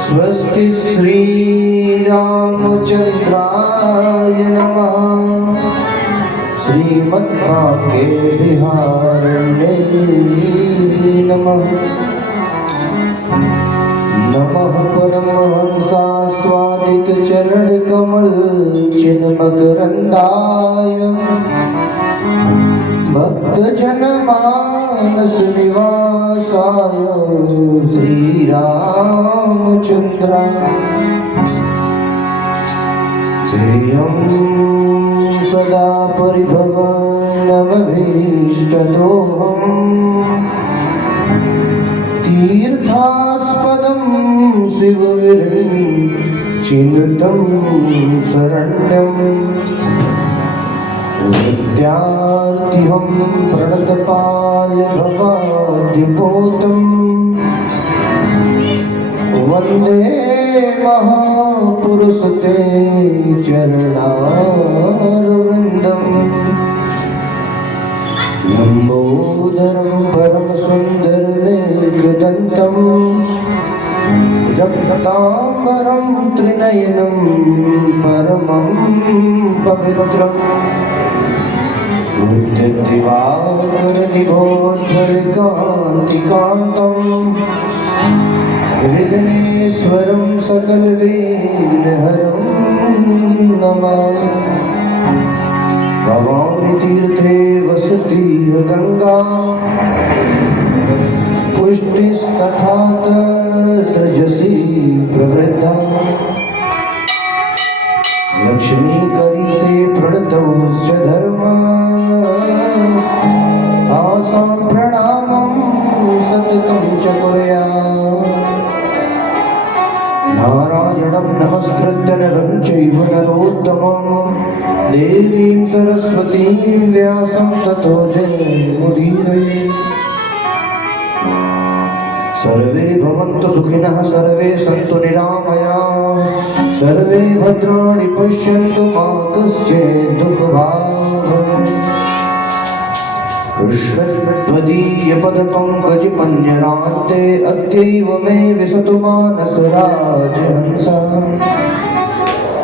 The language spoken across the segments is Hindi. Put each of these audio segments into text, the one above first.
स्वस्ति श्री रामचंद्राय नमः। श्रीमद्भाग्ये विहारिणे नमः। नमः परमहंसास्वादित चरण कमल चिन्मकरंदाय भक्तजन मानस निवासाय श्री रामचंद्राय तेयं सदा परिभवनमभीष्टदोहम् तीर्थास्पदं शिवविरचिनुतं शरण्यम् नित्यार्तिहं प्रणतपाय भवाद्दिपोतम् वन्दे महापुरुषते चरणारविन्दम् लम्बोदरं परमसुन्दरमेकदन्तम् रक्ताम्बरं त्रिनयनं परमं पवित्रम् उद्यद्दिवाकरनिभोज्ज्वलकान्तिकान्तम् विघ्नेश्वरं सकलविघ्नहरं नमामि। भवानि तीर्थे वसति गंगा पुष्टिस्तथा तत्रजसि प्रवृद्धा लक्ष्मी करी से प्रणतौ च धर्म आसां प्रणामं सततं च कुर्यात्। नारायणं नमस्कृत्य नरं चैव नरोत्तमं देवीं सरस्वतीं व्यासं ततो जयमुदीरये। सर्वे भवन्तु सुखिनः सर्वे सन्तु निरामयाः सर्वे भद्राणि पश्यन्तु मा कश्चित् दुःखभाग् भवेत्। कृष्णत्वदीयपदपङ्कजपञ्जरान्ते अद्यैव मे विशतु मानसराजहंसः।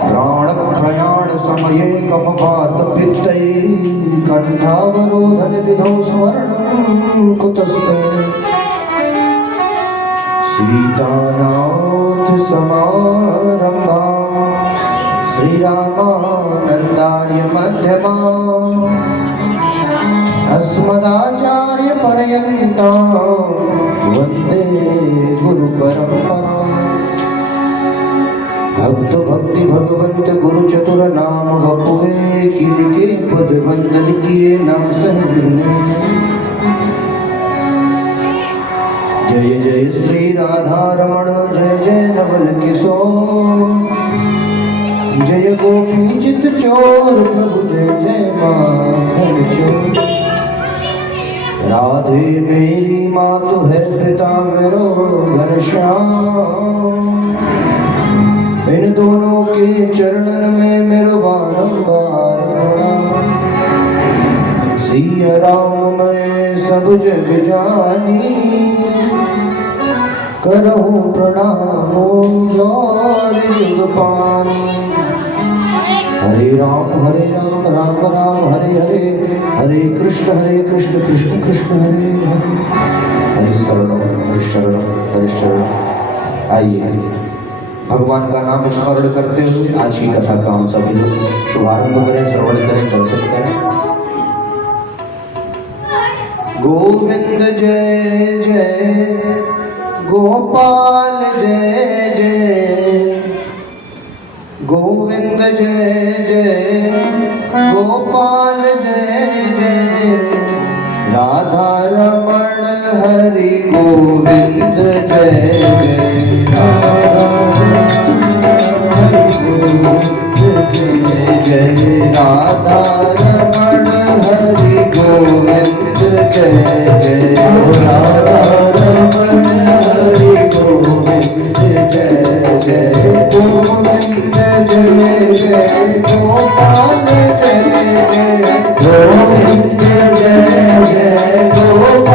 प्राणप्रयाणसमये कमपातपित्तैः कण्ठावरोधनविधौ स्मरणं कुतस्ते। सीतानाथ समारम्भां श्रीरामानन्दार्य मध्यमाम् अस्मदाचार्यपर्यन्तां वन्दे गुरुपरम्पराम्। भक्त भक्ति भगवंत गुरु चतुर नाम बपुए किरके पद वंदन किए नाम सहजने। जय जय श्री राधा रमण जय जय नवल किशोर जय गोपी चित चोर प्रभु जय जय माखन चोर। राधे मेरी मातु है पिता मेरो घनश्याम इन दोनों के चरणन में मेरो बारंबार प्रणाम। सिया राम मैं सब जग जानी करहूँ प्रणाम जोर जुग पानी। हरे राम राम राम हरे हरे हरे कृष्ण कृष्ण कृष्ण हरे हरे हरे शरण हरे शरण। आइए भगवान का नाम स्मरण करते हुए आज की कथा का हम सभी लोग शुभारंभ करें, श्रवण करें, दर्शन करें। गोविंद जय जय गोपाल जय जय गोविंद जय जय गोपाल जय जय राधा रमण हरि गोविंद जय जय जय राधा रमण हरि गोविंद जय जय राधा रमण हरि गोविंद जय जय गोविंद जय जय गोपाल जय जय गोविंद जय जय गोपाल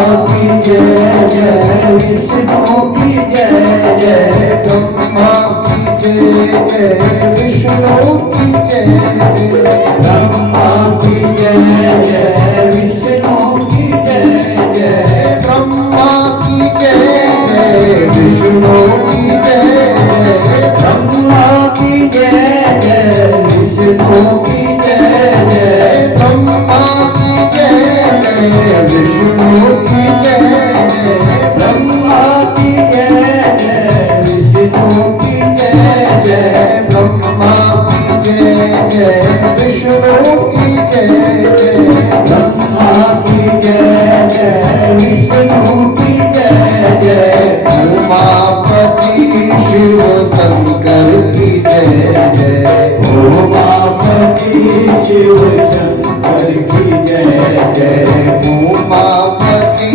की जय जय विष्णु की जय जय ब्रह्मा की जय जय विष्णु की जय जय ब्रह्मा की जय जय विष्णु की जय जय ब्रह्मा की जय जय विष्णु की जय जय ब्रह्मा की जय जय विष्णु की जय जय ब्रह्मा की जय जय विष्णु की जय जय ब्रह्मा की जय जय विष्णु की जय जय ब्रह्मा की जय जय विष्णु की जय जय ब्रह्मा की जय जय विष्णु की जय जय उमापति शिव शंकर की जय जय उमापति शिव शंकर की जय जय उमापति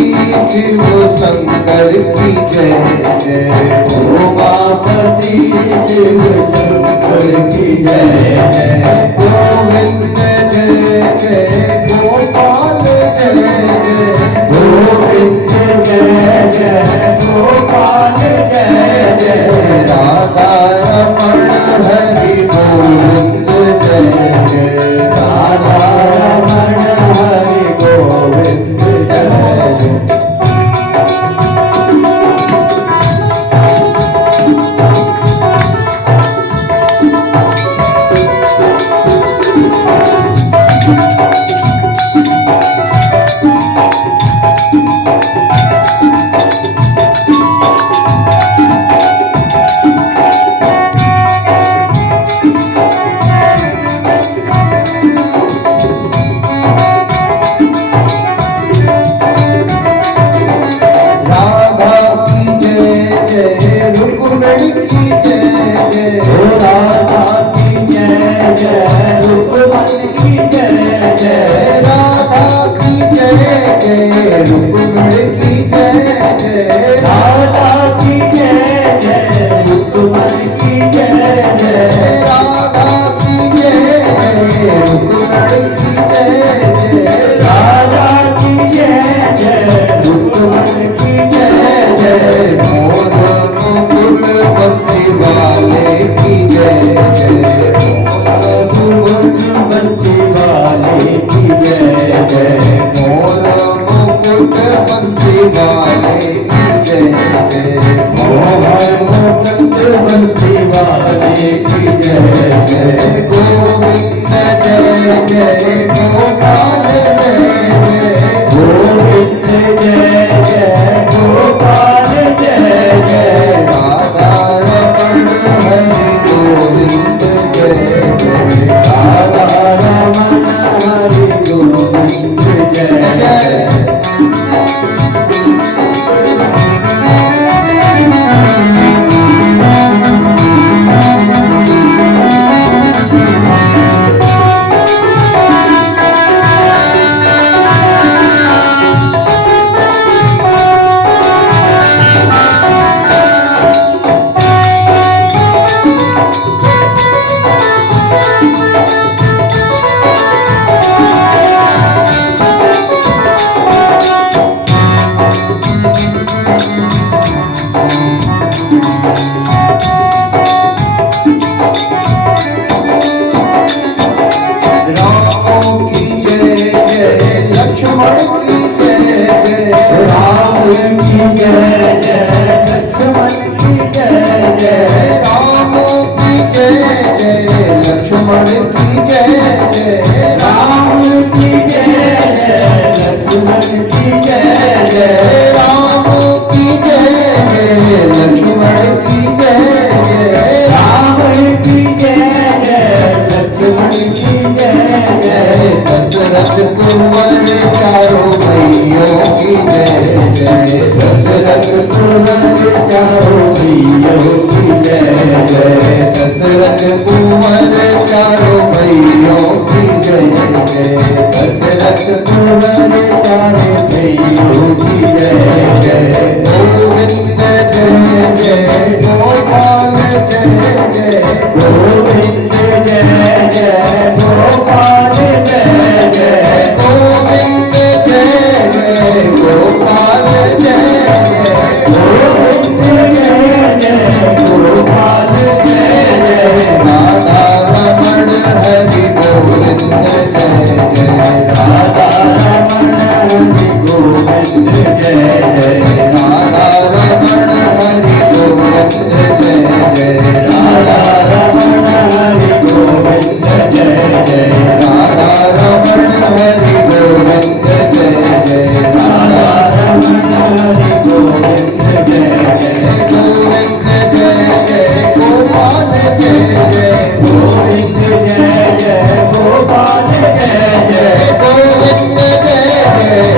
शिव शंकर की जय जय उमापति शिव शंकर की जय जय गोविंद जय जय गोपाल जय जय गोविंद जय जय गोपाल जय जय राधा रमण हरि गोविंद जय जय राधा रमण हरि गोविंद जय जय गोपाल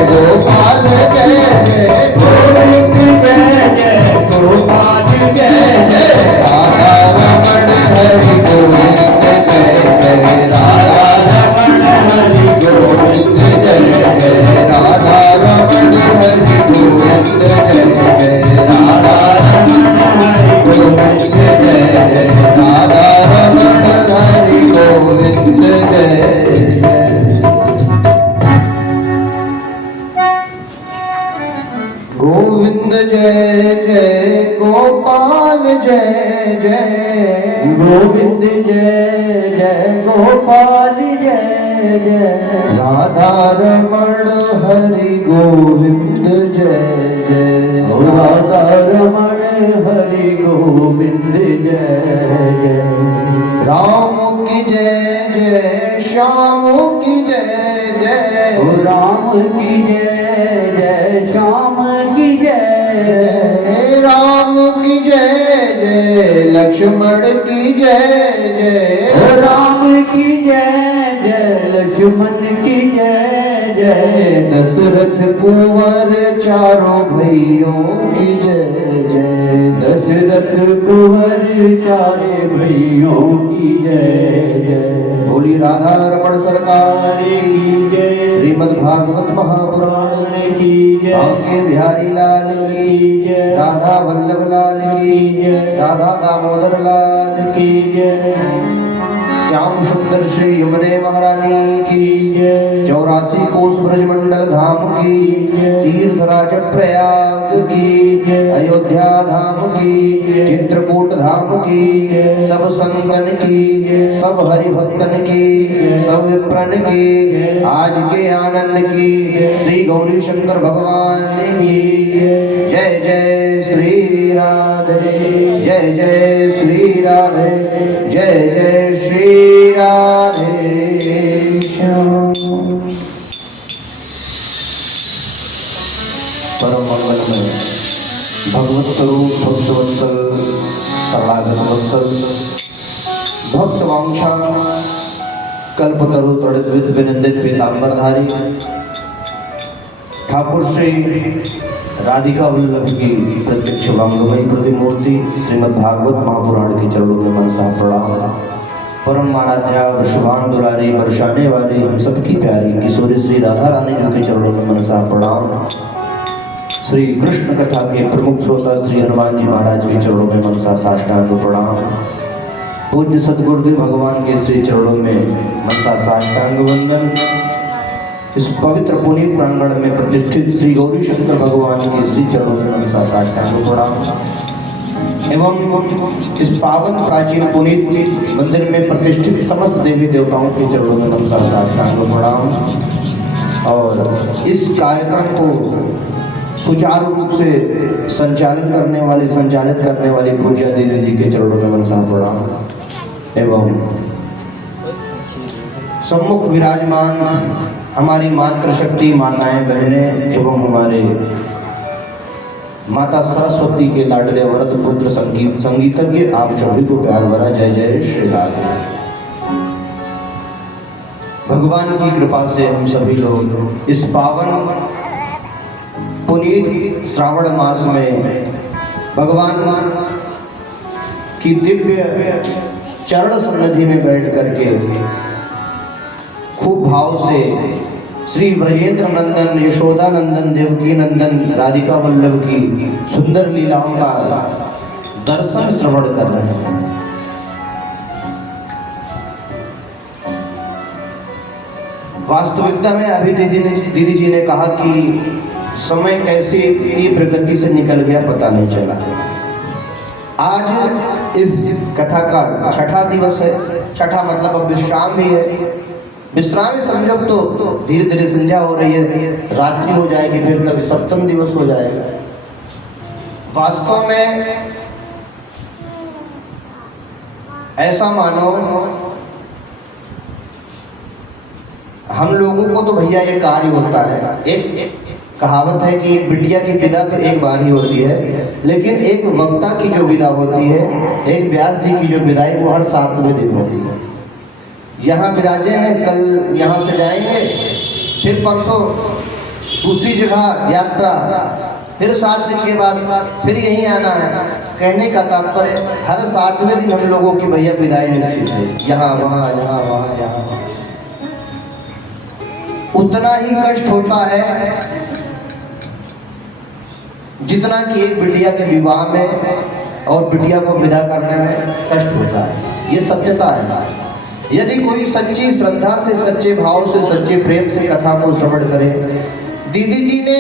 गोपाल जय जय गोविंद जय जय गोपाल जय जय राधा रमण हरि गोविंद जय जय राधा रमण हरि गोविंद जय जय राधा रमण हरि गोविंद जय जय राधा रमण हरि गोविंद जय जय राधा रमण हरि गोविंद जय गोविंद जय जय गोपाल जय जय गोविंद जय जय गोपाल जय जय राधा रमण हरि गोविंद जय जय राधा रमण हरि गोविंद जय जय राम की जय जय श्याम की जय जय राम की जय जय श्याम की जय जय राम की जय जय लक्ष्मण की जय जय राम की जय जय लक्ष्मण की जय जय दशरथ कुंवर चारों भाइयों की जय जय दशरथ कुंवर चारे भाइयों की जय जय बोली राधा रमण सरकार की जय श्रीमद् भागवत महापुराण की जय आपके बिहारी लाल की जय राधा वल्लभ लाल की जय राधा दामोदर लाल की जय श्याम सुंदर श्री यमुने महारानी की जय 84 कोस ब्रजमंडल धाम की तीर्थराज प्रयाग की अयोध्या धाम की चित्रकूट धाम की सब संतन की सब हरि भक्तन की सब विप्रन की आज के आनंद की श्री गौरी शंकर भगवान की जय जय श्री राधे जय जय श्री राधे जय जय श्री राधे श्याम परम मंगलमय भगवत स्वरूप भक्तवत्सल शरणागत वत्सल भक्त वांछा कल्पतरु तड़ित विनंदित पीतांबरधारी ठाकुर श्री राधिका वल्लभ की प्रत्यक्ष वांगमयी प्रतिमूर्ति श्रीमद् भागवत महापुराण के चरणों में मनसा प्रणाम परम आराध्या वृषभान दुलारी बरसाने वाली हम सबकी प्यारी किशोरी श्री राधा रानी जी के चरणों में मनसा प्रणाम श्री कृष्ण कथा के प्रमुख श्रोता श्री हनुमान जी महाराज के चरणों में मनसा साष्टांग प्रणाम पूज्य सदगुरुदेव भगवान के श्री चरणों में मनसा साष्टांग वंदन इस पवित्र पुनीत प्रांगण में प्रतिष्ठित श्री गौरी शंकर भगवान के श्री चरणों में मनसा साष्टांग प्रणाम एवं इस पावन प्राचीन पुनीत मंदिर में प्रतिष्ठित समस्त देवी देवताओं के चरणों में मनसा साष्टांग प्रणाम और इस कार्यक्रम को सुचारू रूप से संचालित करने वाली पूज्य देवी जी के चरणों में मनसा प्रणाम एवं सम्मुख विराजमान हमारी मातृशक्ति माताएं बहनें एवं हमारे माता सरस्वती के लाडले वरद पुत्र संगीतज्ञ आप सभी को प्यार भरा जय जय श्री राधे। भगवान की कृपा से हम सभी लोग इस पावन पुनीत श्रावण मास में भगवान की दिव्य चरण सन्निधि में बैठ करके खूब भाव से श्री ब्रजेंद्र नंदन यशोदा नंदन देवकी नंदन राधिका वल्लभ की सुंदर लीलाओं का दर्शन श्रवण कर रहे हैं। वास्तविकता में अभी दीदी जी ने कहा कि समय कैसे तीव्र गति से निकल गया पता नहीं चला। आज इस कथा का छठा दिवस है। छठा मतलब अब विश्राम भी है। विश्राम समझो तो धीरे धीरे संध्या हो रही है, रात्रि हो जाएगी, फिर कल सप्तम दिवस हो जाएगा। वास्तव में ऐसा मानो हम लोगों को तो भैया ये कार्य होता है। एक कहावत है कि एक बिटिया की विदा तो एक बार ही होती है, लेकिन एक वक्ता की जो विदा होती है, एक व्यास जी की जो विदाई वो हर 7वें दिन होती है। यहाँ विराजे हैं, कल यहाँ से जाएंगे, फिर परसों दूसरी जगह यात्रा, फिर 7 दिन के बाद फिर यहीं आना है। कहने का तात्पर्य हर 7वें दिन हम लोगों की भैया विदाई निश्चित है, यहाँ वहाँ यहाँ वहाँ यहाँ। उतना ही कष्ट होता है जितना कि एक बिटिया के विवाह में और बिटिया को विदा करने में कष्ट होता है। ये सत्यता है। यदि कोई सच्ची श्रद्धा से, सच्चे भाव से, सच्चे प्रेम से कथा को श्रवण करे। दीदी जी ने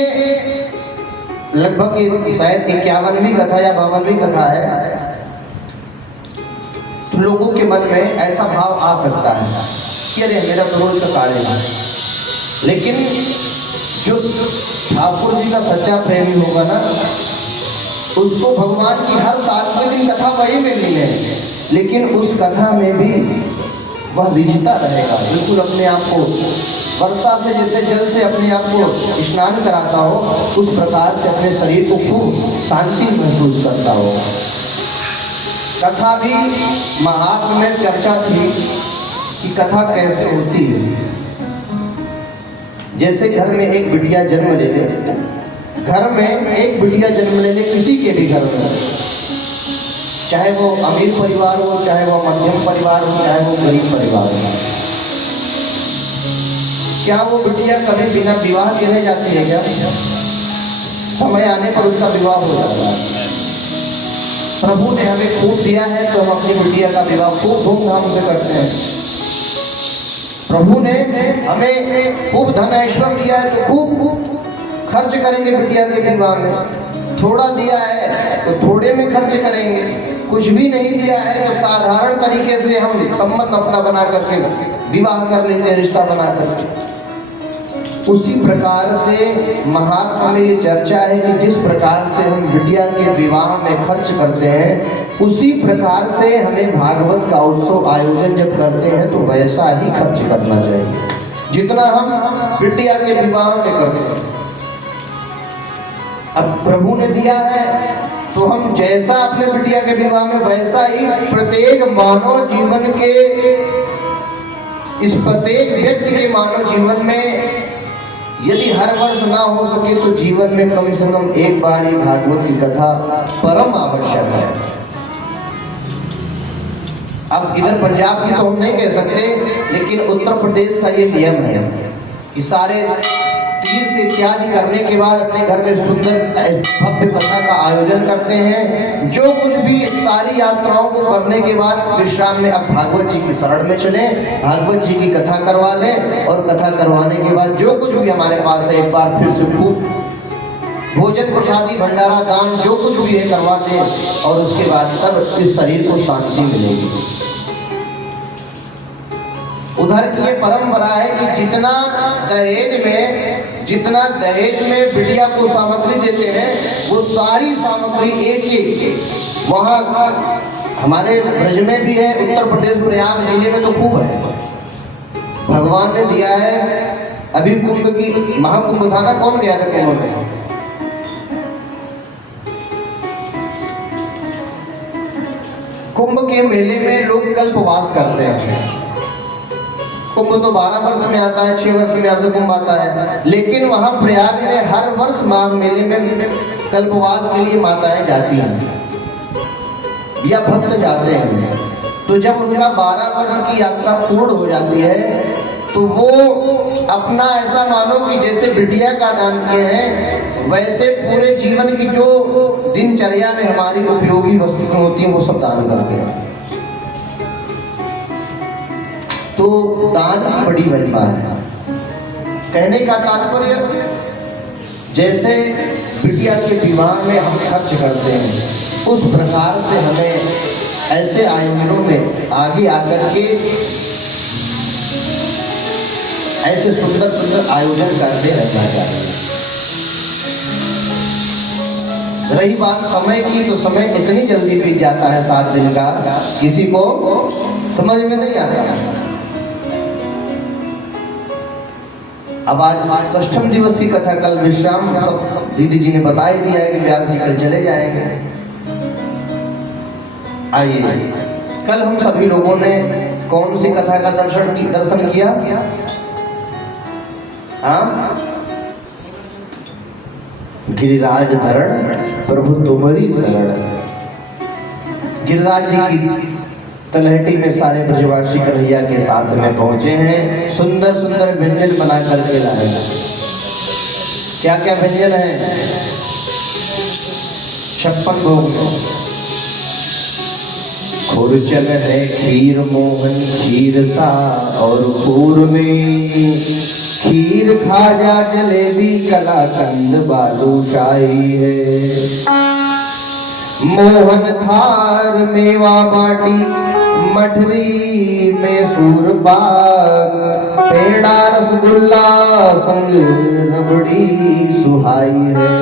लगभग शायद 51वीं कथा या 52वीं कथा है, तो लोगों के मन में ऐसा भाव आ सकता है कि अरे मेरा तो रोज का कार्य है। लेकिन जो ठाकुर जी का सच्चा प्रेमी होगा ना, उसको भगवान की हर 7वें दिन कथा वही मिलनी है, लेकिन उस कथा में भी वह रिझता रहेगा, बिल्कुल अपने आप को वर्षा से जैसे जल से अपने आप को स्नान कराता हो, उस प्रकार से अपने शरीर को खूब शांति महसूस करता हो। कथा भी महात्म में चर्चा थी कि कथा कैसे होती है। जैसे घर में एक बिटिया जन्म ले ले, घर में एक बिटिया जन्म ले ले, किसी के भी घर में, चाहे वो अमीर परिवार हो, चाहे वो मध्यम परिवार हो, चाहे वो गरीब परिवार हो, क्या वो बिटिया कभी बिना विवाह के रह जाती है क्या? समय आने पर उसका विवाह हो जाता है। प्रभु ने हमें खूब दिया है तो हम अपनी बिटिया का विवाह खूब धूमधाम से करते हैं। प्रभु ने हमें खूब धन ऐश्वर्य दिया है तो खूब खर्च करेंगे बिटिया के विवाह में। थोड़ा दिया है तो थोड़े में खर्च करेंगे, कुछ भी नहीं दिया है तो साधारण तरीके से हम संबंध अपना बना करके विवाह कर लेते हैं, रिश्ता बना करके। उसी प्रकार से महात्मा में ये चर्चा है कि जिस प्रकार से हम बिटिया के विवाह में खर्च करते हैं, उसी प्रकार से हमें भागवत का उत्सव आयोजन जब करते हैं तो वैसा ही खर्च करना चाहिए जितना हम बिटिया के विवाह में करते हैं। अब प्रभु ने दिया है तो हम जैसा अपने बिटिया के विवाह में, वैसा ही प्रत्येक मानव जीवन के, इस प्रत्येक व्यक्ति के मानव जीवन में यदि हर वर्ष ना हो सके तो जीवन में कम से कम एक बार ये भागवत की कथा परम आवश्यक है। अब इधर पंजाब की तो हम नहीं कह सकते, लेकिन उत्तर प्रदेश का ये नियम है कि सारे तीर्थ इत्यादि करने के बाद अपने घर में सुंदर भव्य कथा का आयोजन करते हैं। जो कुछ भी सारी यात्राओं को करने के बाद विश्राम में अब भागवत जी की शरण में चले, भागवत जी की कथा करवा लें, और कथा करवाने के बाद जो कुछ भी हमारे पास है एक बार फिर से खूब भोजन प्रसादी भंडारा दान जो कुछ भी है करवा दें, और उसके बाद तब इस शरीर को शांति मिलेगी। उधर की ये परंपरा है कि जितना दहेज में बिटिया को सामग्री देते हैं, वो सारी सामग्री एक वहाँ हमारे ब्रज में भी है, उत्तर प्रदेश प्रयाग जिले में तो खूब है। भगवान ने दिया है। अभी कुंभ की महाकुंभ था ना, कौन गया था कुंभ में? कुंभ के मेले में लोग कल्पवास करते हैं। कुंभ तो 12 वर्ष में आता है, 6 वर्ष में अर्ध कुंभ आता है, लेकिन वहाँ प्रयाग में हर वर्ष माघ मेले में कल्पवास के लिए माताएं जाती हैं या भक्त जाते हैं। तो जब उनका 12 वर्ष की यात्रा पूर्ण हो जाती है तो वो अपना ऐसा मानो कि जैसे बिटिया का दान किए हैं, वैसे पूरे जीवन की जो दिनचर्या में हमारी उपयोगी वस्तुएं होती हैं वो सब दान करते हैं। तो दान की बड़ी महिमा है। कहने का तात्पर्य, जैसे बिटिया के विवाह में हम खर्च करते हैं, उस प्रकार से हमें ऐसे आयोजनों में आगे आकर के ऐसे सुंदर सुंदर आयोजन करते रहना चाहिए। रही बात समय की, तो समय इतनी जल्दी बीत जाता है 7 दिन का, किसी को समझ में नहीं आता। अब आज षष्ठम दिवस की कथा, कल विश्राम, सब दीदी जी ने बता ही दिया है कि व्यास जी कल चले जाएंगे। आइए, कल हम सभी लोगों ने कौन सी कथा का दर्शन किया? हाँ, गिरिराज धरण प्रभु तुम्हारी शरण। गिरिराज जी की तलहटी में सारे ब्रजवासी कन्हैया के साथ में पहुंचे हैं। सुंदर सुंदर व्यंजन बना करके लाए। क्या क्या व्यंजन है? 56 भोग में खुरचन है, खीर मोहन खीर सा, और पूर में खीर खाजा जलेबी कलाकंद बालूशाही है। मोहन थार मेवा बाटी, मठरी में सूरपाक, पेड़ा रसगुल्ला संग रबड़ी सुहाई है।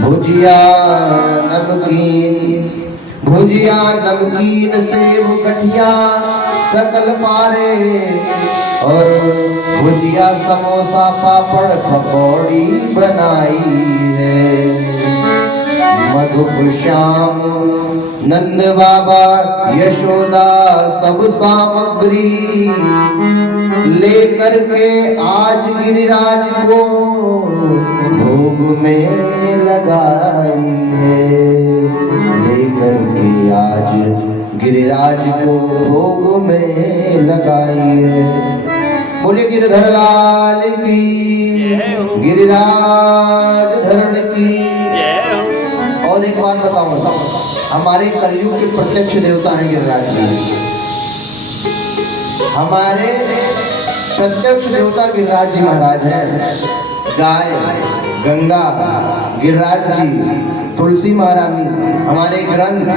भुजिया नमकीन सेव गठिया सकल पारे, और भुजिया समोसा पापड़ पकौड़ी बनाई है। मधुप श्याम नंद बाबा यशोदा सब सामग्री लेकर के आज गिरिराज को भोग में लगाई है। लेकर के आज गिरिराज को भोग में लगाई है। बोले गिरधर लाल की, गिरिराज धरण की। और एक बात बताऊं, हमारे कलयुग के प्रत्यक्ष देवता हैं गिरिराज जी। हमारे प्रत्यक्ष देवता गिरिराज जी महाराज हैं। गाय, गंगा, गिरिराज जी, तुलसी महारानी, हमारे ग्रंथ,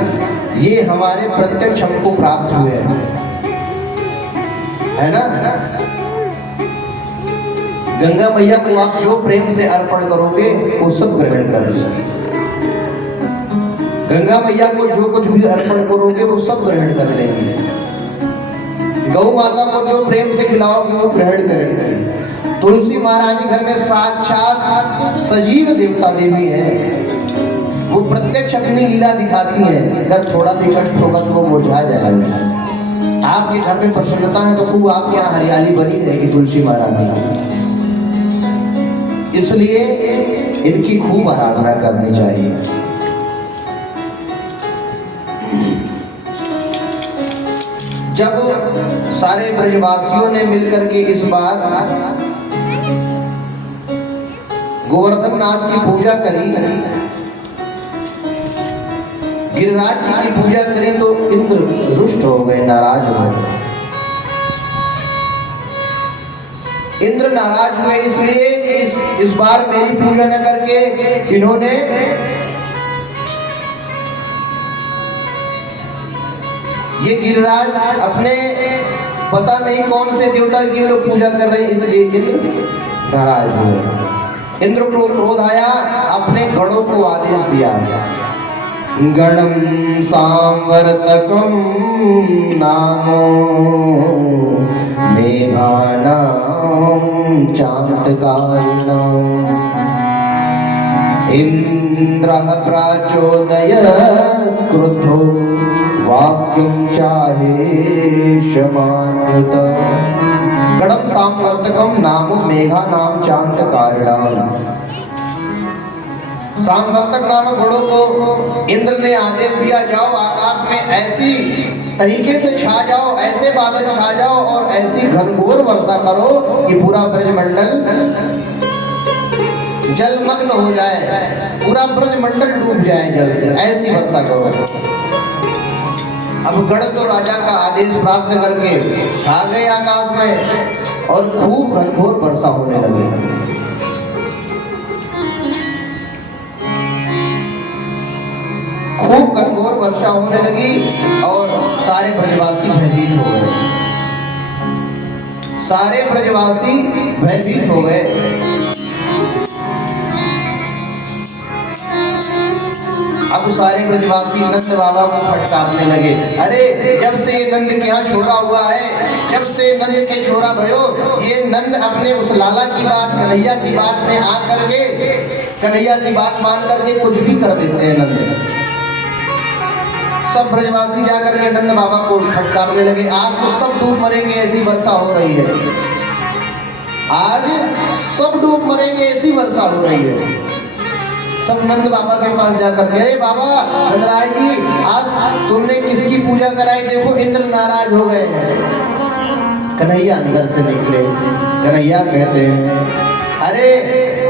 ये हमारे प्रत्यक्ष हमको प्राप्त हुए हैं, है ना। गंगा मैया को आप जो प्रेम से अर्पण करोगे वो सब ग्रहण कर लेंगे। गंगा मैया को जो कुछ भी अर्पण करोगे वो सब ग्रहण कर लेंगे। गौ माता को जो प्रेम से खिलाओगे वो ग्रहण करेंगे। तुलसी महारानी घर में साक्षात सजीव देवता देवी है। वो प्रत्यक्ष अपनी लीला दिखाती है। अगर थोड़ा भी कष्ट होगा तो वो मुरझा जाएगा। आपके घर में प्रसन्नता है तो खूब आपके यहाँ हरियाली बनी रहेगी तुलसी महारानी। इसलिए इनकी खूब आराधना करनी चाहिए। जब सारे ब्रजवासियों ने मिलकर के इस बार गोवर्धन नाथ की पूजा करी, गिरिराज जी की पूजा करें, तो इंद्र रुष्ट हो गए, नाराज हो गए। इंद्र नाराज हुए इसलिए कि इस बार मेरी पूजा न करके इन्होंने ये गिरिराज अपने पता नहीं कौन से देवता की लोग पूजा कर रहे हैं, इसलिए इंद्र नाराज हुए। इंद्र को क्रोध आया, अपने गणों को आदेश दिया, गणम सांवर्तकम नामो मेघानां चांतकारिणां इंद्रः प्राचोदयत् क्रुद्धो वाक्यं चाहे शमान्यत। गणम सांवर्तकम नामो मेघानां चांतकारिणां। सांवर्तक नामक घोड़ों को इंद्र ने आदेश दिया, जाओ आकाश में ऐसी तरीके से छा जाओ, ऐसे बादल छा जाओ और ऐसी घनघोर वर्षा करो कि पूरा ब्रजमंडल जलमग्न हो जाए, पूरा ब्रजमंडल डूब जाए जल से, ऐसी वर्षा करो। अब गण तो राजा का आदेश प्राप्त करके छा गए आकाश में और खूब घनघोर वर्षा होने लगी। खूब घनघोर वर्षा होने लगी और सारे ब्रजवासी भयभीत हो गए। सारे ब्रजवासी भयभीत हो गए। अब सारे ब्रजवासी नंद बाबा को फटकारने लगे, अरे जब से नंद के यहाँ छोरा हुआ है, जब से नंद के छोरा भयो, ये नंद अपने उस लाला की बात, कन्हैया की बात में आ करके, कन्हैया की बात मान करके कुछ भी कर देते हैं नंद। सब ब्रजवासी जाकर के नंद बाबा को फटकारने लगे, आज तो सब डूब मरेंगे, ऐसी वर्षा हो रही है। आज सब डूब मरेंगे, ऐसी वर्षा हो रही है। सब नंद बाबा के पास जाकर के, बाबा नंदराय जी आज तुमने किसकी पूजा कराई, देखो इंद्र नाराज हो गए हैं। कन्हैया अंदर से निकले, कन्हैया कहते हैं अरे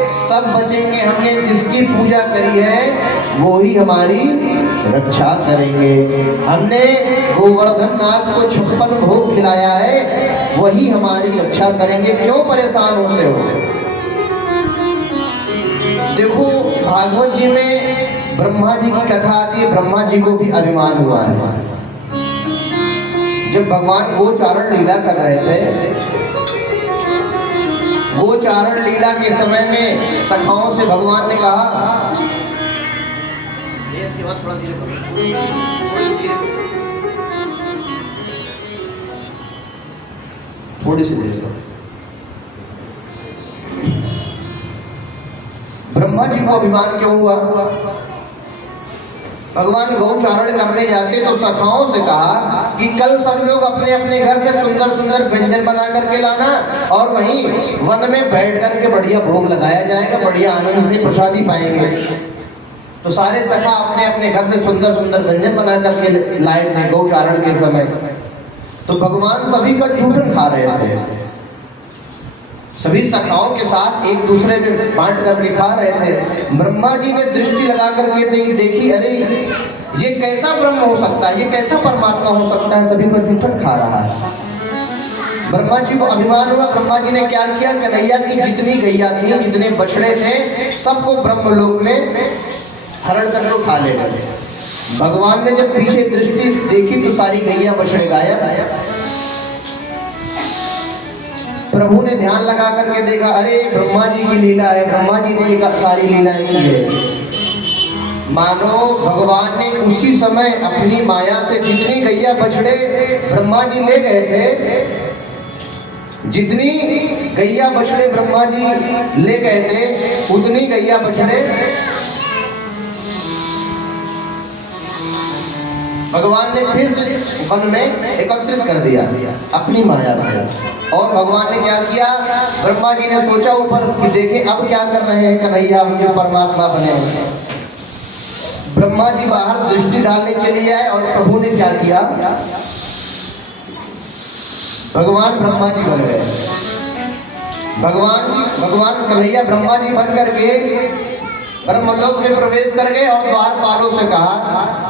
सब बचेंगे, हमने जिसकी पूजा करी है वो ही हमारी रक्षा करेंगे। हमने गोवर्धन नाथ को 56 भोग खिलाया है, वही हमारी रक्षा करेंगे, क्यों परेशान होते हो। देखो भागवत जी में ब्रह्मा जी की कथा आती है, ब्रह्मा जी को भी अभिमान हुआ है। जब भगवान गोचारण लीला कर रहे थे, गोचारण लीला के समय में सखाओं से भगवान ने कहा, इसकी बात थोड़ा धीरे थोड़ी सी धीरे करो। ब्रह्मा जी को अभिमान क्यों हुआ। भगवान गौचारण करने जाते तो सखाओं से कहा कि कल सब लोग अपने अपने घर से सुंदर सुंदर व्यंजन बना करके लाना, और वहीं वन में बैठ करके बढ़िया भोग लगाया जाएगा, बढ़िया आनंद से प्रसादी पाएंगे। तो सारे सखा अपने अपने घर से सुंदर सुंदर व्यंजन बना करके लाए थे गौचारण के समय। तो भगवान सभी का जूठन खा रहे थे, सभी सखाओं के साथ एक दूसरे में बांट करके खा रहे थे। ब्रह्मा जी ने दृष्टि लगा करके देखी, अरे ये कैसा ब्रह्म हो सकता है, ये कैसा परमात्मा हो सकता है, सभी को जूठन खा रहा है। ब्रह्मा जी को अभिमान हुआ। ब्रह्मा जी ने क्या किया, कन्हैया की जितनी गैया थी, जितने बछड़े थे, सबको ब्रह्मलोक में हरण करके उठा ले गए। भगवान ने जब पीछे दृष्टि देखी तो सारी गैया बछड़े गायब। प्रभु ने ध्यान लगा करके देखा, अरे ब्रह्मा जी की लीला है, ब्रह्मा जी ने एक सारी लीलाएं की है। मानो भगवान ने उसी समय अपनी माया से जितनी गैया बछड़े ब्रह्मा जी ले गए थे, जितनी गैया बछड़े ब्रह्मा जी ले गए थे, उतनी गैया बछड़े भगवान ने फिर से वन में एकत्रित कर दिया अपनी माया से। और भगवान ने क्या किया, ब्रह्मा जी ने सोचा ऊपर कि देखें अब क्या कर रहे हैं कन्हैया, हम जो परमात्मा बने हुए हैं। ब्रह्मा जी बाहर दृष्टि डालने के लिए आए और प्रभु ने क्या किया, भगवान ब्रह्मा जी बन गए। भगवान कन्हैया ब्रह्मा जी बन करके ब्रह्मलोक में प्रवेश कर गए और द्वारपालों से कहा,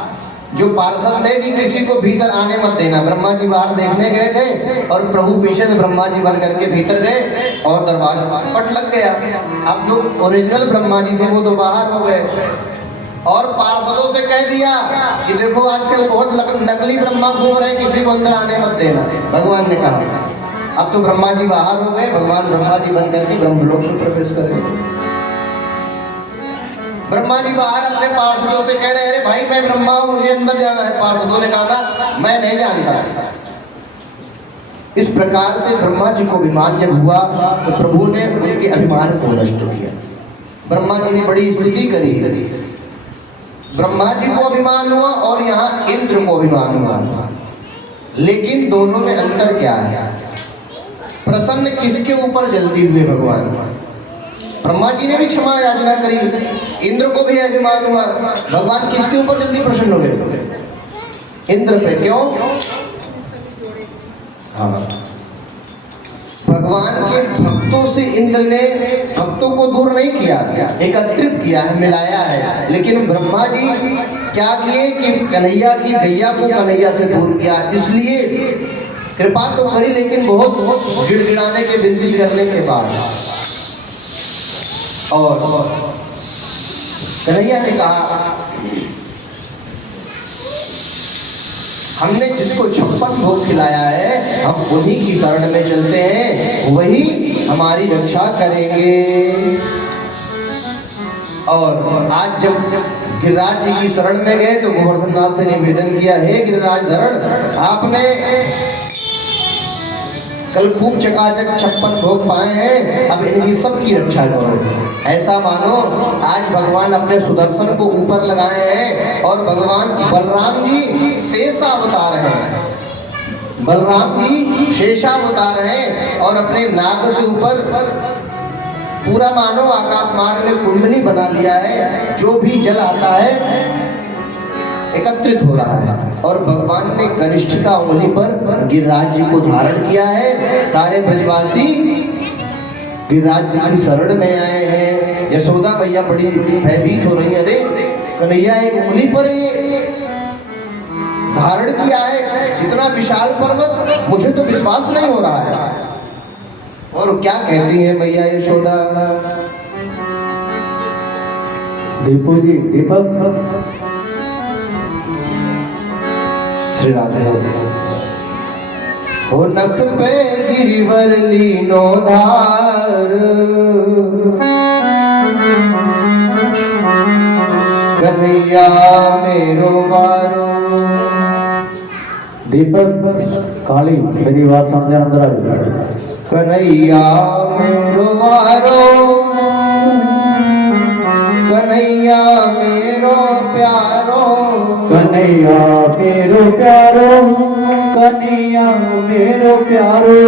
जो पार्षद थे कि किसी को भीतर आने मत देना। ब्रह्मा जी बाहर देखने गए थे और प्रभु पीछे से ब्रह्मा जी बन करके भीतर गए और दरवाजा पट लग गया। अब जो ओरिजिनल ब्रह्मा जी थे वो तो बाहर हो गए और पार्षदों से कह दिया कि देखो आजकल बहुत नकली ब्रह्मा घूम रहे हैं, किसी को अंदर आने मत देना। भगवान ने कहा। अब तो ब्रह्मा जी बाहर हो गए, भगवान ब्रह्मा जी बन करके ब्रह्मलोक में प्रवेश कर गए। ब्रह्मा जी बाहर अपने पार्षदों से कह रहे हैं, अरे भाई मैं ब्रह्मा हूं, मुझे अंदर जाना है। पार्षदों ने कहा ना, मैं नहीं जानता। इस प्रकार से ब्रह्मा जी को अभिमान जब हुआ तो प्रभु ने उनके अभिमान को नष्ट किया। ब्रह्मा जी ने बड़ी स्तुति करी। ब्रह्मा जी को अभिमान हुआ और यहाँ इंद्र को अभिमान हुआ, लेकिन दोनों में अंतर क्या है। प्रसन्न किसके ऊपर जल्दी हुए भगवान। ब्रह्मा जी ने भी क्षमा याचना करी, इंद्र को भी अभिमान हुआ। भगवान किसके ऊपर जल्दी प्रसन्न हो गए, इंद्र पे। क्यों? हाँ, भगवान के भक्तों से इंद्र ने भक्तों को दूर नहीं किया, एकत्रित किया है, मिलाया है। लेकिन ब्रह्मा जी क्या किए कि कन्हैया की गैया को कन्हैया से दूर किया। इसलिए कृपा तो करी, लेकिन बहुत गिड़गिड़ाने के, विनती करने के बाद। और कन्हैया ने कहा, हमने जिसको 56 भोग खिलाया है, हम उन्हीं की शरण में चलते हैं, वही हमारी रक्षा करेंगे। और आज जब गिरिराज जी की शरण में गए तो गोवर्धन नाथ से निवेदन किया, हे गिरिराज धरण, आपने कल खूब चकाचक 56 भोग पाए हैं, अब इनकी सबकी रक्षा करो। ऐसा मानो आज भगवान अपने सुदर्शन को ऊपर लगाए हैं और भगवान बलराम जी शेष अवतार हैं। बलराम जी शेषावतार हैं और अपने नाग से ऊपर पूरा मानो आकाश मार्ग में कुंडली बना लिया है। जो भी जल आता है एकत्रित हो रहा है और भगवान ने कनिष्ठ का उंगली पर गिरिराज जी को धारण किया है। सारे ब्रजवासी गिरिराज जी की शरण में आए हैं। यशोदा मैया बड़ी भयभीत हो रही है, अरे कन्हैया एक उंगली पर ये धारण किया है, इतना विशाल पर्वत, मुझे तो विश्वास नहीं हो रहा है। और क्या कहती है मैया यशोदा? दीपू जी, दीपक श्री राधे। हो नख पे गिरिवर लीनो धार, कन्हैया मेरो वारो। दीपक काली मेरी बात समझ अंदर आ। कन्हैया मेरो वारो, कन्हैया मेरो प्यारो, कन्हैया मेरो प्यारो, कन्हैया मेरो प्यारो।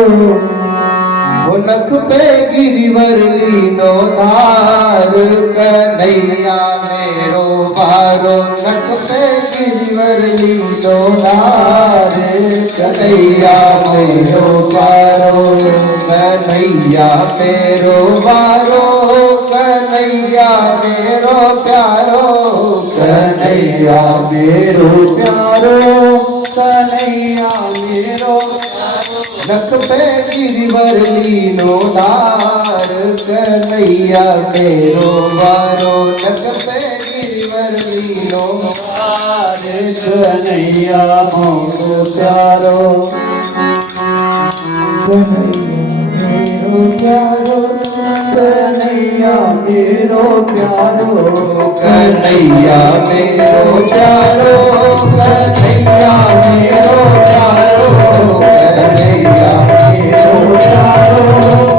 वो नख पे गिरिवर लीनो धार, कन्हैया मेरो वारो। नख पे गिरिवर लीनो धार, कन्हैया मेरो वारो, कन्हैया मेरो वारो, कन्हैया मेरो प्यारो, कन्हैया मेरो प्यारो, कन्हैया मेरो प्यारो। नख पे गिरिवर लीनो धार, कन्हैया मेरो वारो। नख पे गिरिवर लीनो धार, कन्हैया मेरो प्यारो, कन्हैया मेरो प्यारो, कन्हैया मेरो प्यारो, कन्हैया मेरो प्यारो, कन्हैया मेरो प्यारो,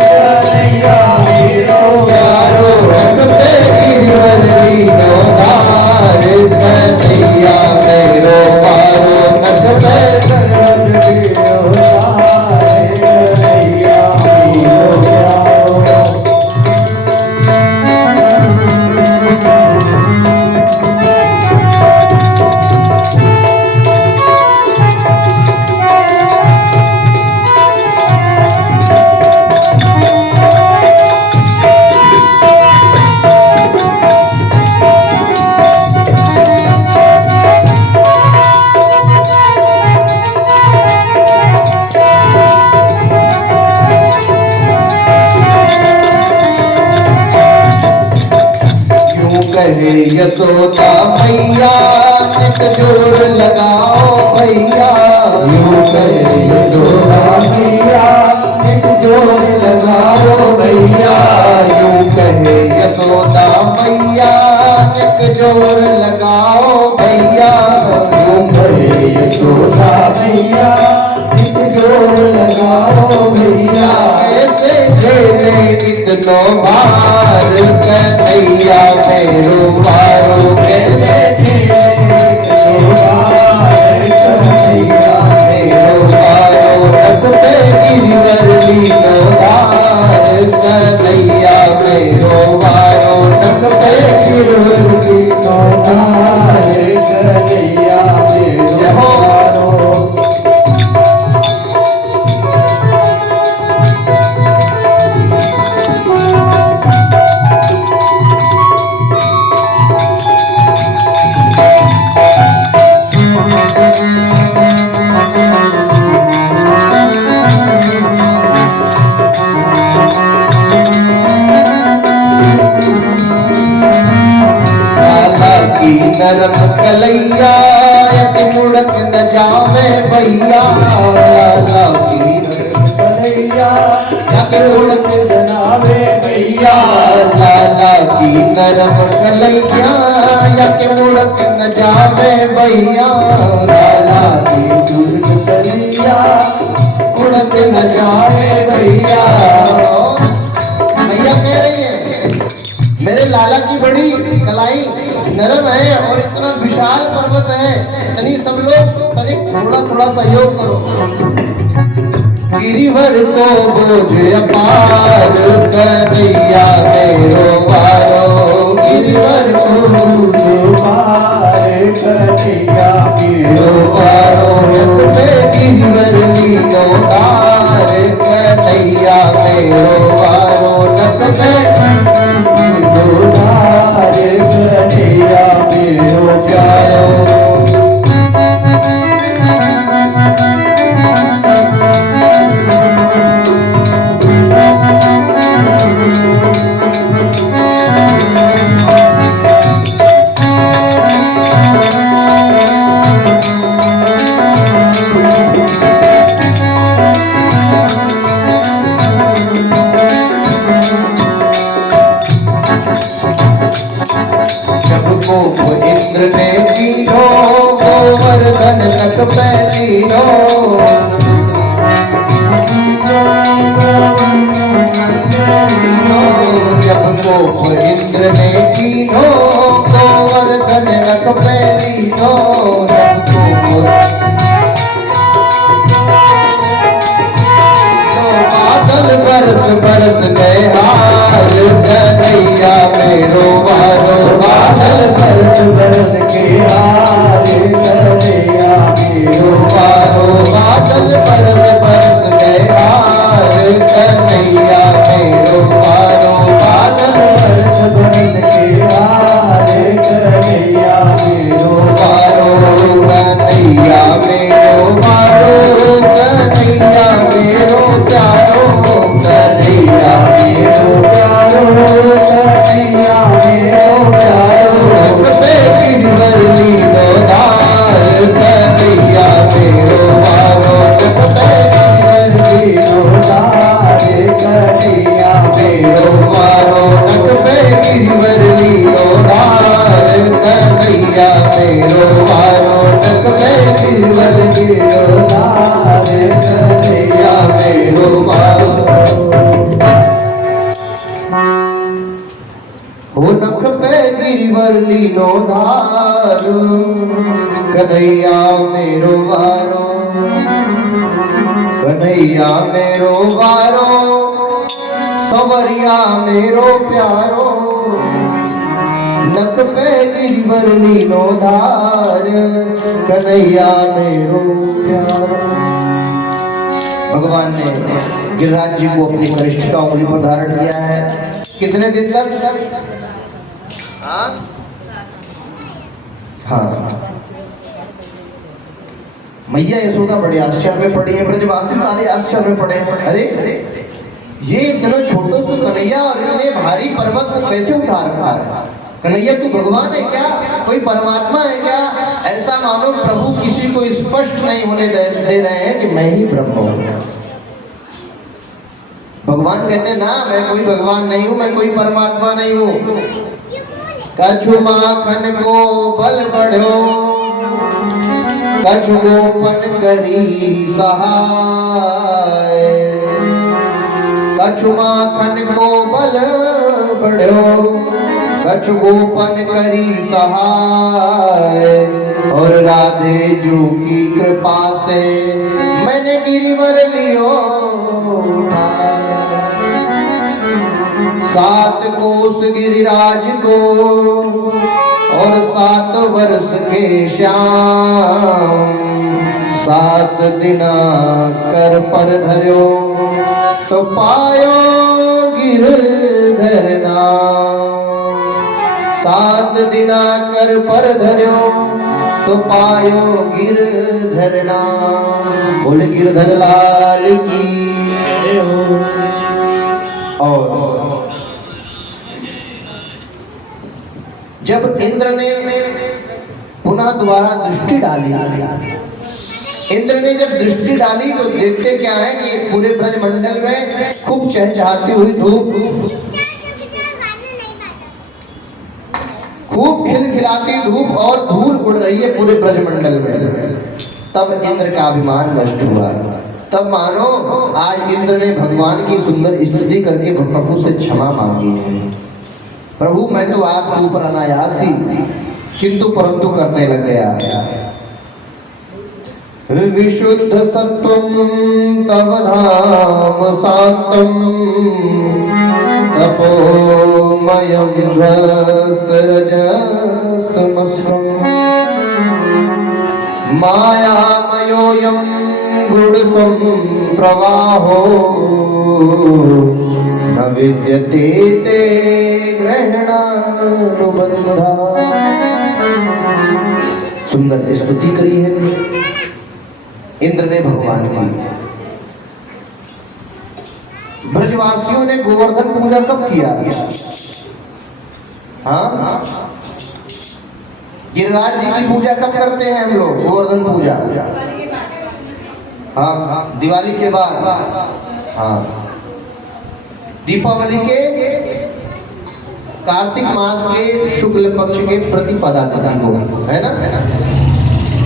कन्हैया मेरो प्यारो। नख पे गिरिवर लीनो धार, कन्हैया मेरो वारो। नख पे कहे यशोदा मैया, एक जोर लगाओ भैया। यूं कहे यशोदा मैया, एक जोर लगाओ भैया। यूं कहे यशोदा मैया, एक जोर लगाओ भैया। यूं कहे यशोदा मैया, एक जोर लगाओ भैया। कैसे झेले इतनो भार, कन्हैया मेरो वारो। कैसे झेले इतनो भार, कन्हैया मेरो वारो। नख पे गिरिवर लीनो धार, कन्हैया मेरो वारो। नख पे गिरिवर लीनो धार, कन्हैया मेरो वारो। नरम कलैया, एक मुड़क न जावे भैया। लाला की नरम कलैया, एक मुड़क न जावे भैया। लाला की नरम कलैया, एक मुड़क न जावे भैया। लाला की नरम कलैया, मुड़क न जावे भैया। भैया कह रही है मेरे लाला की बड़ी कलाई नरम है और इतना विशाल पर्वत है, तनी सब लोग तनी थोड़ा थोड़ा सहयोग करो। गिरिवर को बोझ अपार कन्हैया मेरो वारो, गिरिवर को बोझ अपार कन्हैया मेरो वारो, गिरिवर लीनो दार कन्हैया मेरो वारो, नक में दार कन्हैया मेरो प्यारो। इंद्र ने कीनो गोवर्धन तक पैलीनो, जब गोप इंद्र ने कीनो गोवर्धन तक पैलीनो, बादल बरस बरस गए हार कन्हैया मेरो वारो, बादल बरस बरस के हार कन्हैया मेरो वारो, बादल बरस बरस गए हार कन्हैया मेरो वारो, बादल बरस बरस के हार कन्हैया मेरो वारो, कन्हैया मेरो वारो, कन्हैया मेरो प्यारो, कन्हैया मेरो प्यारो, कन्हैया मेरो प्यारो, नक पे गिरवर लीनो दार कन्हैया मेरो वारो, नक पे गिरवर लीनो दार कन्हैया मेरो वारो, नक पे गिरवर लीनो दार कन्हैया मेरो वारो, नक पे गिरवर लीनो दार कन्हैया मेरो वारो। हो नख पे गिरवर लीनो धार कन्हैया मेरो वारो, कन्हैया मेरो वारो, संवरिया मेरो प्यारो, नख पे गिरवर लीनो धार कन्हैया मेरो प्यारो। भगवान ने गिरिराज जी को अपनी कनिष्ठ का उंगली पर धारण किया है। कितने दिन तक? हाँ, मैया यशोदा बड़े आश्चर्य में पड़ी है, ब्रजवासी सारे आश्चर्य में पड़े हैं। अरे ये इतना छोटे से कन्हैया और इतने भारी पर्वत को कैसे उठा रखा है? कन्हैया तू भगवान है क्या? कोई परमात्मा है क्या? ऐसा मानो प्रभु किसी को स्पष्ट नहीं होने दे रहे हैं कि मैं ही ब्रह्म हूँ। भगवान कहते हैं ना, मैं कोई भगवान नहीं हूँ, मैं कोई परमात्मा नहीं हूँ। कछु माखन को बल बढ़ो, कछु गोपन करी सहाय, कछु माखन को बल बढ़ो, कछु गोपन करी सहाय, और राधे जू की कृपा से मैंने गिरिवर लियो, 7 कोस गिरिराज को और 7 वर्ष के श्याम, 7 दिना कर पर धर्यो तो पायो गिरधर नाम, 7 दिना कर पर धर्यो तो पायो गिरधर नाम। बोले गिरधर लाल की। और जब इंद्र ने पुनः दोबारा दृष्टि डाली, इंद्र ने जब दृष्टि डाली तो देखते क्या है कि पूरे ब्रजमंडल में खूब चहचहाती हुई धूप, खूब खिलखिलाती धूप और धूल उड़ रही है पूरे ब्रजमंडल में। तब इंद्र का अभिमान नष्ट हुआ। तब मानो आज इंद्र ने भगवान की सुंदर स्तुति करके प्रभु से क्षमा मांगी है। प्रभु मैं तो आपके ऊपर अनायास ही किंतु परंतु करने लग गया। विशुद्ध सत्वं तव धाम सात्वं तपोमयं ध्वस्तरजस्तमस्वं मायामयोऽयं गुणसं प्रवाहो न विद्यते ते ग्रहणानुबंधा। सुंदर स्तुति करी है इंद्र ने भगवान की। ब्रजवासियों ने गोवर्धन पूजा कब किया? हाँ, गिरिराज जी की पूजा कब करते हैं हम लोग? गोवर्धन पूजा हाँ दिवाली के बाद, हाँ दीपावली के कार्तिक मास के शुक्ल पक्ष के प्रतिपदा तिथि को, है ना?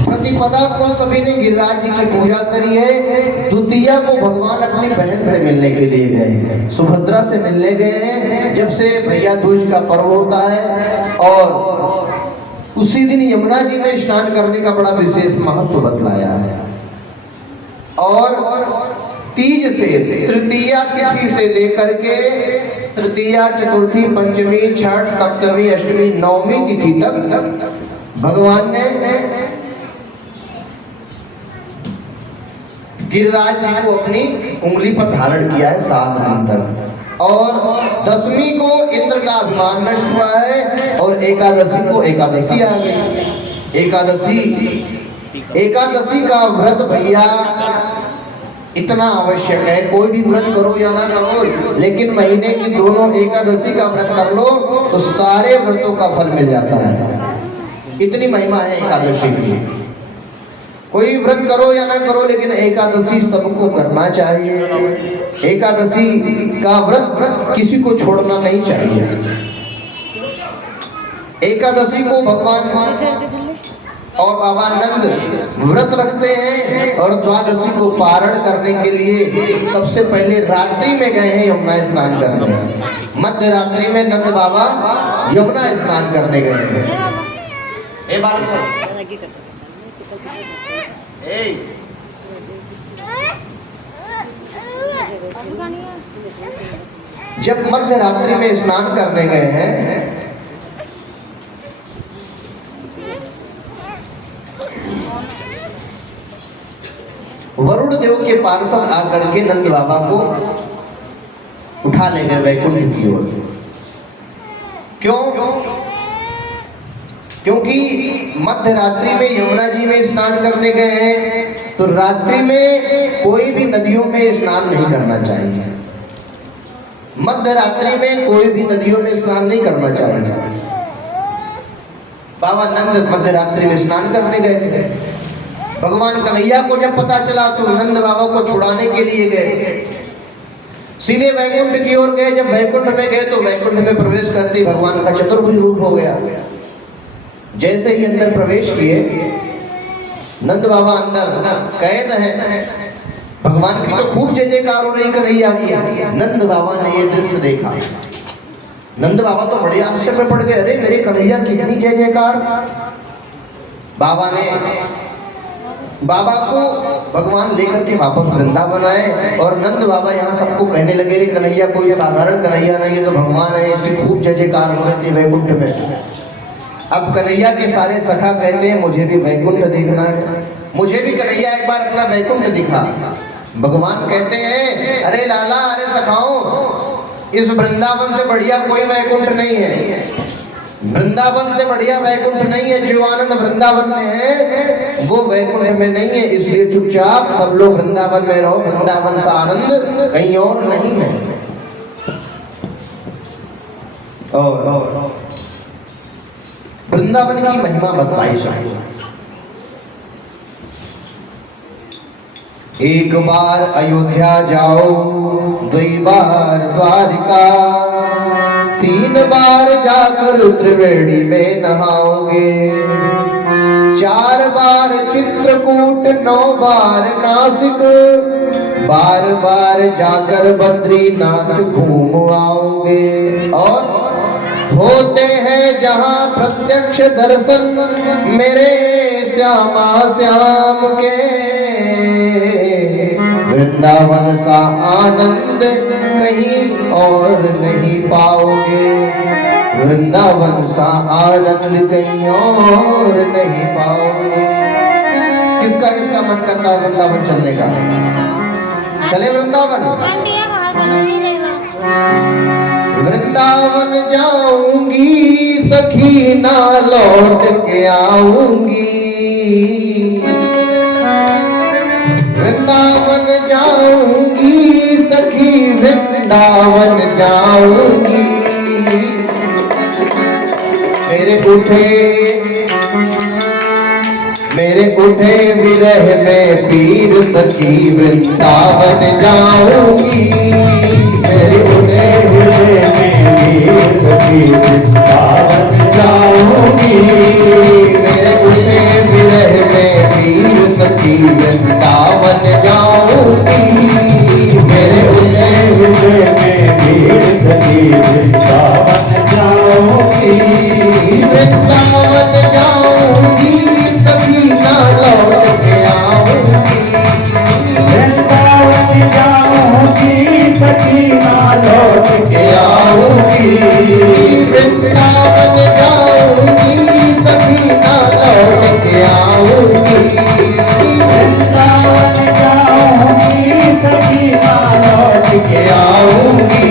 प्रतिपदा को सभी ने गिरिराज जी की पूजा करी है। द्वितीया को भगवान अपनी बहन से मिलने के लिए गए, सुभद्रा से मिलने गए हैं। जब से भैया दूज का पर्व होता है और उसी दिन यमुना जी में स्नान करने का बड़ा विशेष महत्व बतलाया है। और तीज से तृतीया तिथि से लेकर के तृतीया, चतुर्थी, पंचमी, छठ, सप्तमी, अष्टमी, नवमी तिथि तक भगवान ने गिरिराज जी को अपनी उंगली पर धारण किया है 7 दिन तक। और दशमी को इंद्र का अभिमान नष्ट हुआ है और एकादशी को एकादशी आ गई। एकादशी का व्रत भैया इतना आवश्यक है। कोई भी व्रत करो या ना करो, लेकिन महीने की दोनों एकादशी का व्रत कर लो तो सारे व्रतों का फल मिल जाता है। इतनी महिमा है एकादशी की। कोई व्रत करो या ना करो, लेकिन एकादशी सबको करना चाहिए। एकादशी का व्रत किसी को छोड़ना नहीं चाहिए। एकादशी को भगवान और बाबा नंद व्रत रखते हैं और द्वादशी को पारण करने के लिए सबसे पहले रात्रि में गए हैं यमुना स्नान करने। मध्य रात्रि में नंद बाबा यमुना स्नान करने गए हैं। जब मध्य रात्रि में स्नान करने गए हैं वरुण देव के पार्षद आकर के नंद बाबा को उठा ले गए वैकुंठ की ओर। क्यों? क्योंकि मध्य रात्रि में यमुना जी में स्नान करने गए हैं, तो रात्रि में कोई भी नदियों में स्नान नहीं करना चाहिए। मध्य रात्रि में कोई भी नदियों में स्नान नहीं करना चाहिए। बाबा नंद मध्य रात्रि में स्नान करने गए थे। भगवान कन्हैया को जब पता चला तो नंद बाबा को छुड़ाने के लिए गए, सीधे वैकुंठ की ओर गए। जब वैकुंठ में गए तो वैकुंठ में प्रवेश करते भगवान का चतुर्भुज रूप हो गया। जैसे ही अंदर प्रवेश किए, नंद बाबा अंदर कैद हैं। भगवान की तो खूब जय जयकार हो रही कन्हैया की। नंद बाबा ने ये दृश्य देखा। नंद बाबा तो बड़े आश्चर्य में पड़ गए, अरे मेरे कन्हैया की इतनी जय जयकार। बाबा ने बाबा को भगवान लेकर के वापस वृंदावन आए और नंद बाबा यहाँ सबको कहने लगे, रे कन्हैया कोई साधारण कन्हैया नहीं है, तो भगवान है, इसकी खूब जय जयकार हो रही थी वैकुंठ में। अब कन्हैया के सारे सखा कहते हैं मुझे भी वैकुंठ दिखना है, मुझे भी कन्हैया एक बार अपना वैकुंठ दिखा। भगवान कहते हैं, अरे लाला, अरे सखाओ, इस वृंदावन से बढ़िया कोई वैकुंठ नहीं है। वृंदावन से बढ़िया वैकुंठ नहीं है। जो आनंद वृंदावन में है वो वैकुंठ में नहीं है। इसलिए चुपचाप सब लोग वृंदावन में रहो, वृंदावन सा आनंद कहीं और नहीं है। और वृंदावन की महिमा बताई जाए। एक बार अयोध्या जाओ, 2 बार द्वारिका, 3 बार जाकर त्रिवेणी में नहाओगे, 4 बार चित्रकूट, 9 बार नासिक, 12 बार जाकर बद्रीनाथ घूम आओगे। और होते हैं जहां प्रत्यक्ष दर्शन मेरे श्यामा श्याम के, वृंदावन सा आनंद कहीं और नहीं पाओगे, वृंदावन सा आनंद कहीं और नहीं पाओगे। किसका किसका मन करता है वृंदावन चलने का? चले वृंदावन। वृंदावन जाऊंगी सखी ना लौट के आऊंगी, वृंदावन जाऊंगी सखी वृंदावन जाऊंगी। मेरे उठे विरह में पीर सखी वृंदावन जाऊंगी, मेरे उठे विरह में पीर सखी वृंदावन जाऊंगी, मेरे उठे विरह में पीर सखी वृंदावन जाऊंगी, मेरे उठे विरह में पीर सखी वृंदावन जाऊंगी, वृंदावन जाऊंगी सखी ना लौट के आऊंगी, वृंदावन जाऊंगी सखी ना लौट के आऊंगी, वृंदावन जाऊंगी सखी ना लौट के आऊंगी, वृंदावन जाऊंगी सखी ना लौट के आऊंगी।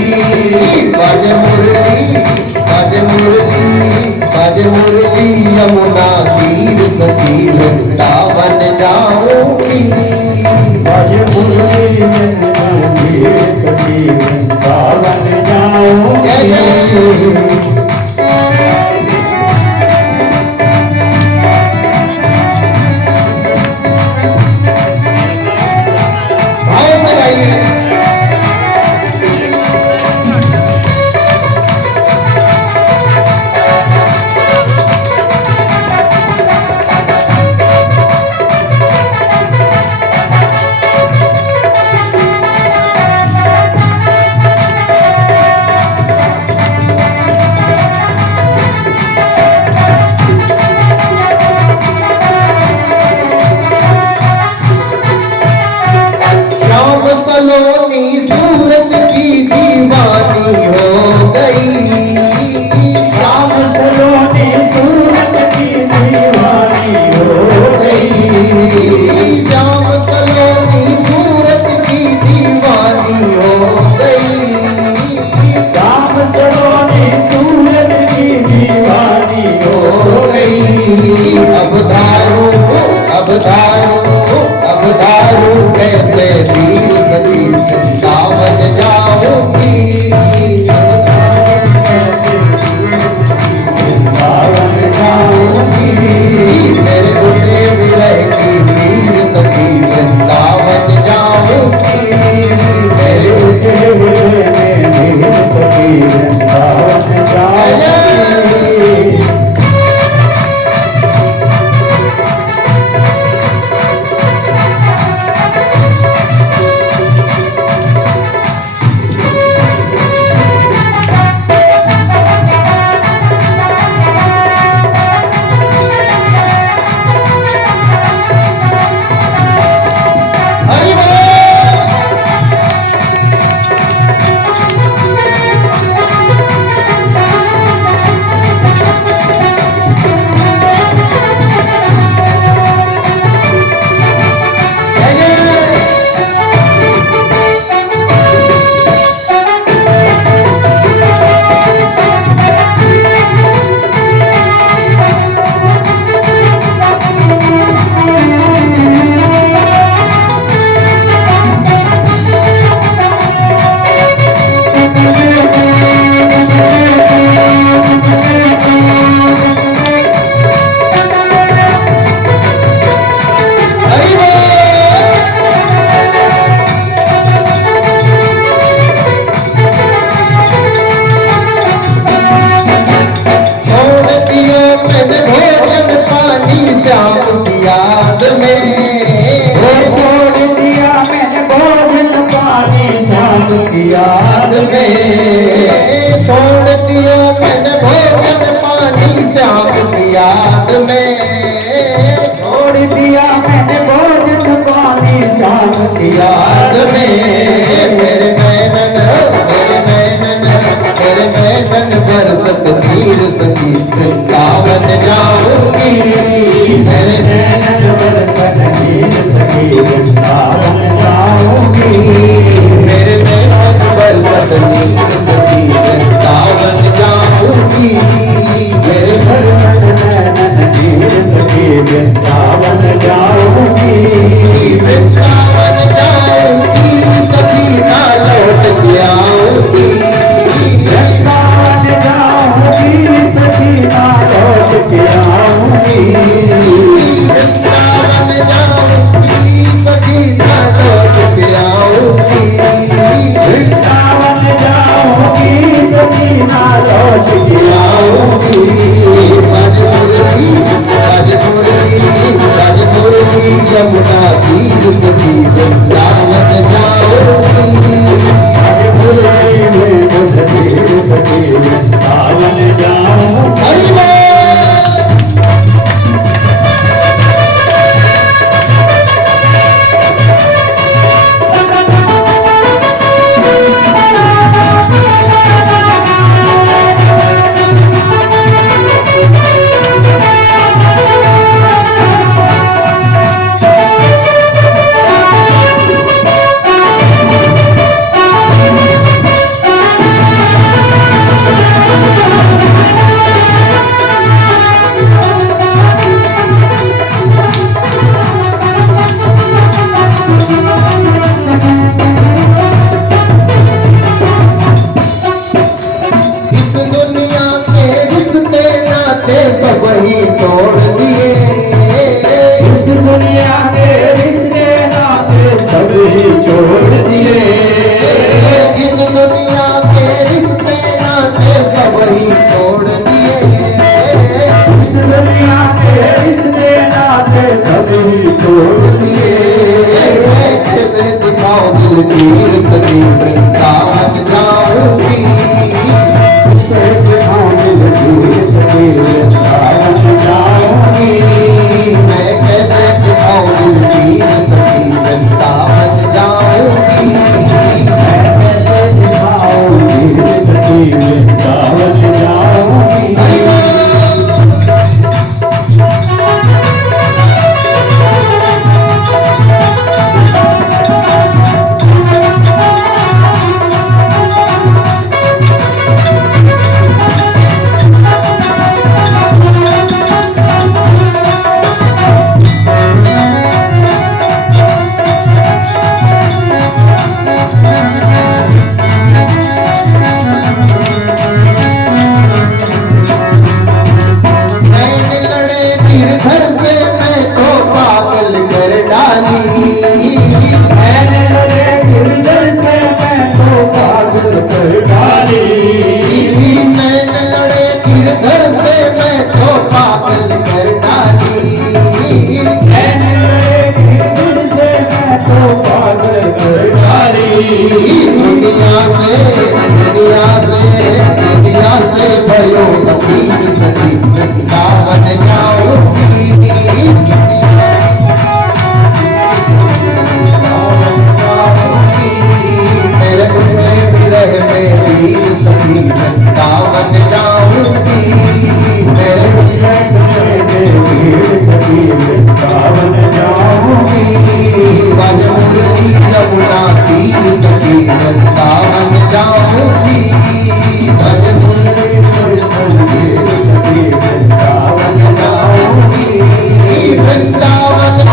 बाजे मुरली बाजे मुरली बाजे मुरली यमुना तीर सखी वृंदावन जाऊंगी, बाजे मुरली यमुना तीर सखी वृंदावन जाऊंगी। याद में मेरे नैनन बरसत नीर सखी वृंदावन जाऊंगी मेरे नैनन बरसत नीर सखी वृंदावन जाऊंगी मेरे नैनन बरसत नीर सखी वृंदावन जाऊंगी मेरे नैनन नीर सखी वृंदावन जाऊंगी वृंदावन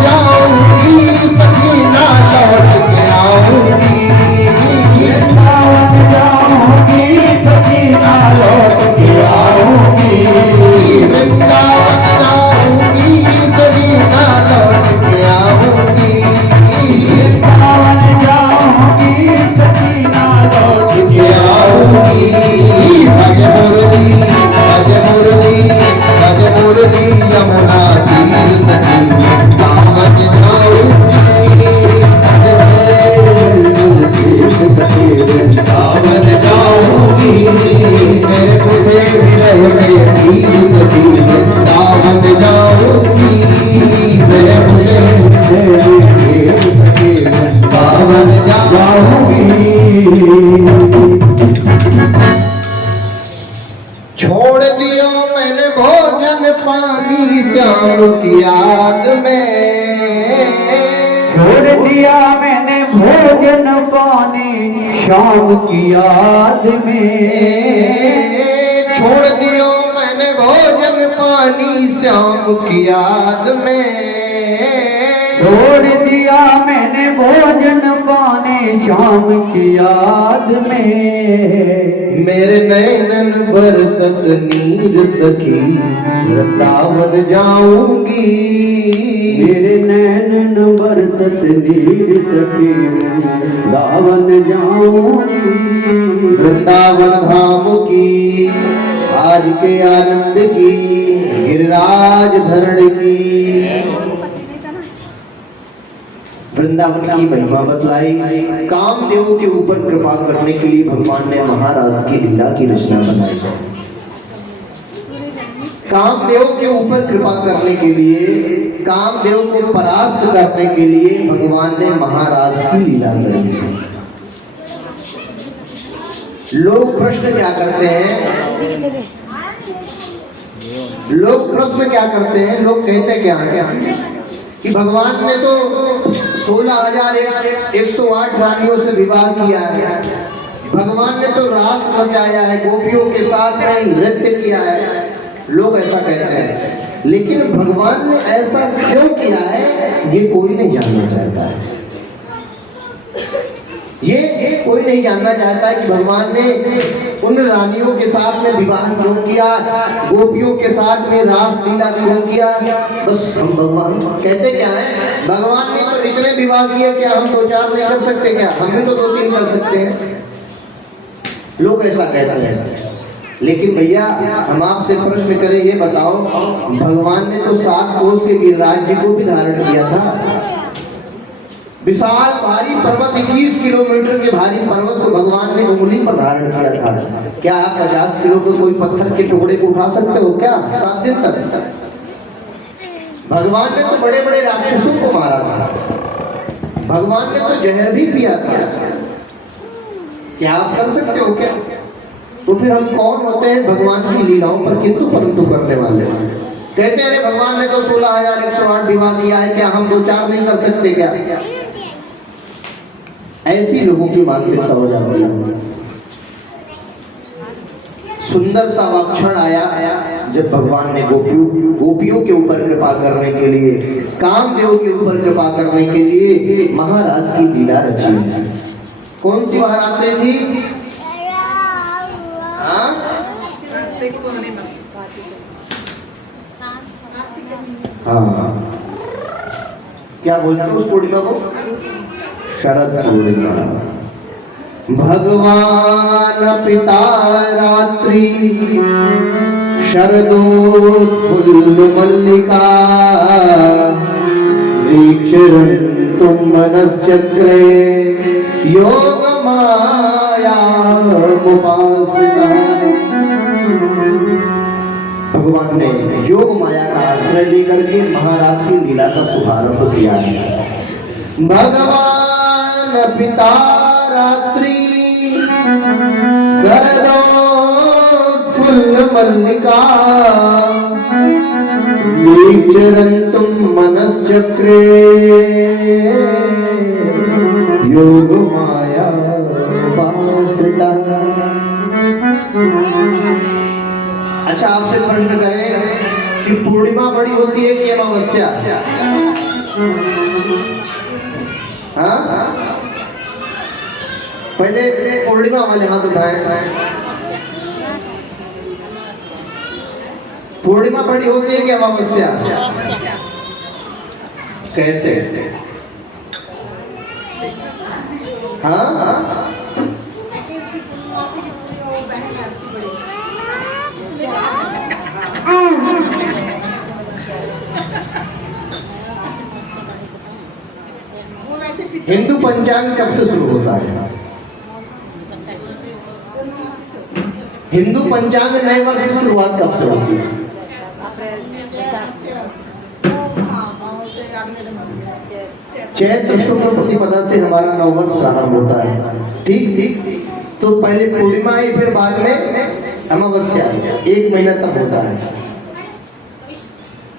जाऊंगी सखी ना लौट के आऊंगी वृंदावन जाऊंगी सखी ना लौट के आऊंगी वृंदावन जाऊंगी सखी ना लौट के आऊंगी वृंदावन जाऊंगी सखी ना लौट के आऊंगी राजमुरली यमुना तीर सखी वृंदावन जाऊंगी वृंदावन जाऊंगी पानी श्याम की याद में, छोड़ दिया मैंने भोजन पानी शाम की याद में, छोड़ दियो मैंने भोजन पानी श्याम की याद में, छोड़ दिया मैंने भोजन पानी शाम की याद में। मेरे नैनन बरसत नीर सखी वृंदावन जाऊंगी, मेरे नैनन बरसत नीर सखी वृंदावन जाऊंगी, वृंदावन धाम की आज के आनंद की गिरिराज धरण की, वृंदावन की महिमा बतलाई। कामदेव के ऊपर कृपा करने के लिए भगवान ने महाराज की लीला की रचना बनाई है। कामदेव के ऊपर कृपा करने के लिए, कामदेव को परास्त करने के लिए भगवान ने महाराज की लीला करी है। लोग प्रश्न क्या करते हैं, लोग प्रश्न क्या करते हैं, लोग कहते क्या हैं कि भगवान ने तो 16,108 रानियों से विवाह किया है, भगवान ने तो रास रचाया है, गोपियों के साथ में नृत्य किया है। लोग ऐसा कहते हैं, लेकिन भगवान ने ऐसा क्यों किया है ये कोई नहीं जानना चाहता है। ये कोई नहीं जानना चाहता है कि भगवान ने उन रानियों के साथ में विवाह क्यों किया, गोपियों के साथ में रास लीला क्यों किया। बस हम भगवान कहते क्या है, भगवान ने तो इतने विवाह किया, क्या हम 2-4 नहीं कर सकते क्या, हम भी तो 2-3 कर सकते हैं। लोग ऐसा कहते हैं, लेकिन भैया हम आपसे प्रश्न करें, ये बताओ भगवान ने तो 7 कोस के गिरिराज जी को भी धारण किया था। विशाल भारी पर्वत 21 किलोमीटर के भारी पर्वत को भगवान ने उंगली पर धारण किया था। क्या आप 50 किलो को कोई पत्थर के टुकड़े को उठा सकते हो क्या 7 दिन तक? भगवान ने तो बड़े बड़े राक्षसों को मारा था, भगवान ने तो जहर भी पिया था। क्या आप कर सकते हो क्या? तो फिर हम कौन होते हैं भगवान की लीलाओं पर किंतु परंतु करने वाले? कहते हैं भगवान ने तो 16,108 विवाह किया है, क्या हम 2-4 नहीं कर सकते क्या? ऐसी लोगों की मानसिकता हो जाती है। सुंदर सा क्षण आया जब भगवान ने गोपियों के ऊपर कृपा करने के लिए, कामदेव के ऊपर कृपा करने के लिए महाराज की लीला रची। कौन सी महारात्रि थी? हाँ, क्या बोलते हैं उस पूर्णिमा को? शरद पूर्णिमा। भगवान पिता रात्रि शरदोत्फुल्ल मल्लिका, वीक्षरन्तुं मनश्चक्रे योग माया उपासिता। भगवान ने योग माया का आश्रय लेकर के महाराज की लीला का शुभारंभ किया है। भगवान पिता रात्रि शरदोत्फुल्ल मल्लिका, वीक्षरन्तुं मनश्चक्रे योग माया उपासिता। अच्छा, आपसे प्रश्न करें कि पूर्णिमा बड़ी होती है कि अमावस्या? हाँ, पहले पूर्णिमा वाले हाथ उठाए। पूर्णिमा बड़ी होती है कि अमावस्या? कैसे? हाँ, हिंदू पंचांग कब से शुरू होता है? हिंदू पंचांग नए वर्ष की शुरुआत कब से होती है? चैत्र शुक्ल प्रतिपदा से हमारा नववर्ष प्रारंभ होता है। ठीक, तो पहले पूर्णिमा आई, फिर बाद में अमावस्या, 1 महीना तक होता है।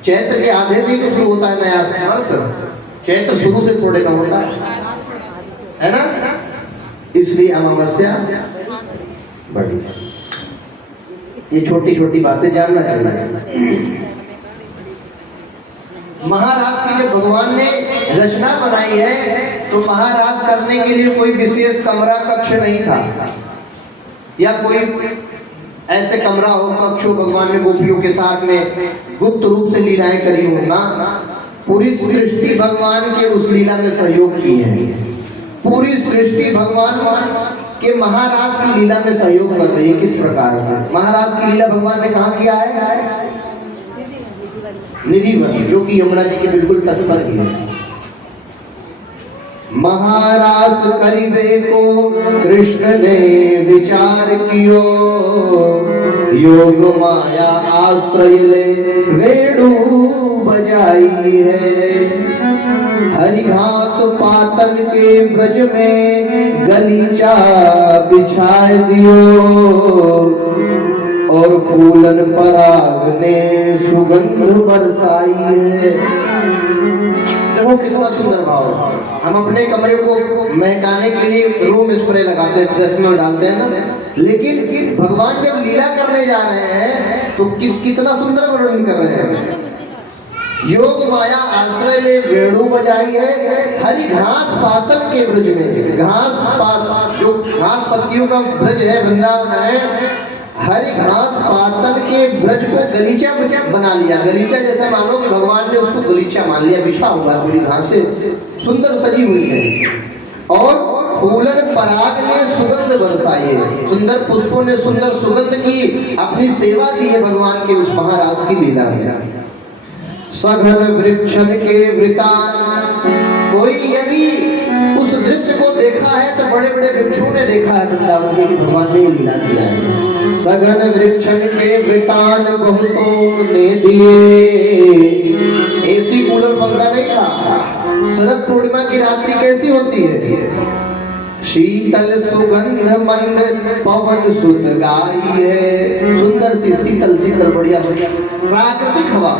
चैत्र के आधे से ही तो शुरू होता है नया वर्ष। चैत्र शुरू से थोड़े कम होता है ना, इसलिए अमावस्या बड़ी। ये छोटी छोटी बातें जानना चाहिए। महाराज की जब भगवान ने रचना बनाई है तो महाराज करने के लिए कोई विशेष कमरा कक्ष नहीं था, या कोई ऐसे कमरा हो कक्ष हो भगवान ने गोपियों के साथ में गुप्त रूप से लीलाएं करी हो ना। पूरी सृष्टि भगवान के उस लीला में सहयोग की है। पूरी सृष्टि भगवान के महाराज की लीला में सहयोग कर रही है। किस प्रकार से महाराज की लीला भगवान ने कहा किया है? निधिवन, जो कि यमुना जी के बिल्कुल तट पर ही है। महाराज करिबे को कृष्ण ने विचार कियो, योग माया आश्रय ले वेणु बजाई है। हरि घास पातन के ब्रज में गलीचा बिछाए दियो, और फूलन पराग ने सुगंध बरसाई है। देखो कितना सुंदर भाव। हम अपने कमरे को महकाने के लिए रूम स्प्रे लगाते हैं, फ्रेशनर डालते हैं ना, लेकिन भगवान जब लीला करने जा रहे हैं तो कितना सुंदर वर्णन कर रहे हैं। योग माया आश्रय ले वेणु बजाई है। हरि घास पातन के ब्रज में, घास पात जो घास पत्तियों का ब्रज है, वृंदावन है, हरि घास पातन के ब्रज को गलीचा बना लिया। गलीचा जैसे मानो कि भगवान ने उसको गलीचा मान लिया, बिछा हुआ पूरी घास से सुंदर सजी हुई है। और फूलन पराग ने सुगंध बरसाई है, सुंदर पुष्पों ने सुंदर सुगंध की अपनी सेवा दी है भगवान के उस महाराज की लीला में। सघन वृक्षण के वृतान, कोई यदि उस दृश्य को देखा है तो बड़े बड़े वृक्षों ने देखा है वृंदावन के कि भगवान ने लीला किया है। सघन वृक्षण के वृतान बहुतों ने दिए। एसी कूलर पंखा नहीं था। शरद पूर्णिमा की रात्रि कैसी होती है? शीतल सुगंध मंद पवन सुत गाई है। सुंदर सी शीतल शीतल बढ़िया प्राकृतिक हवा।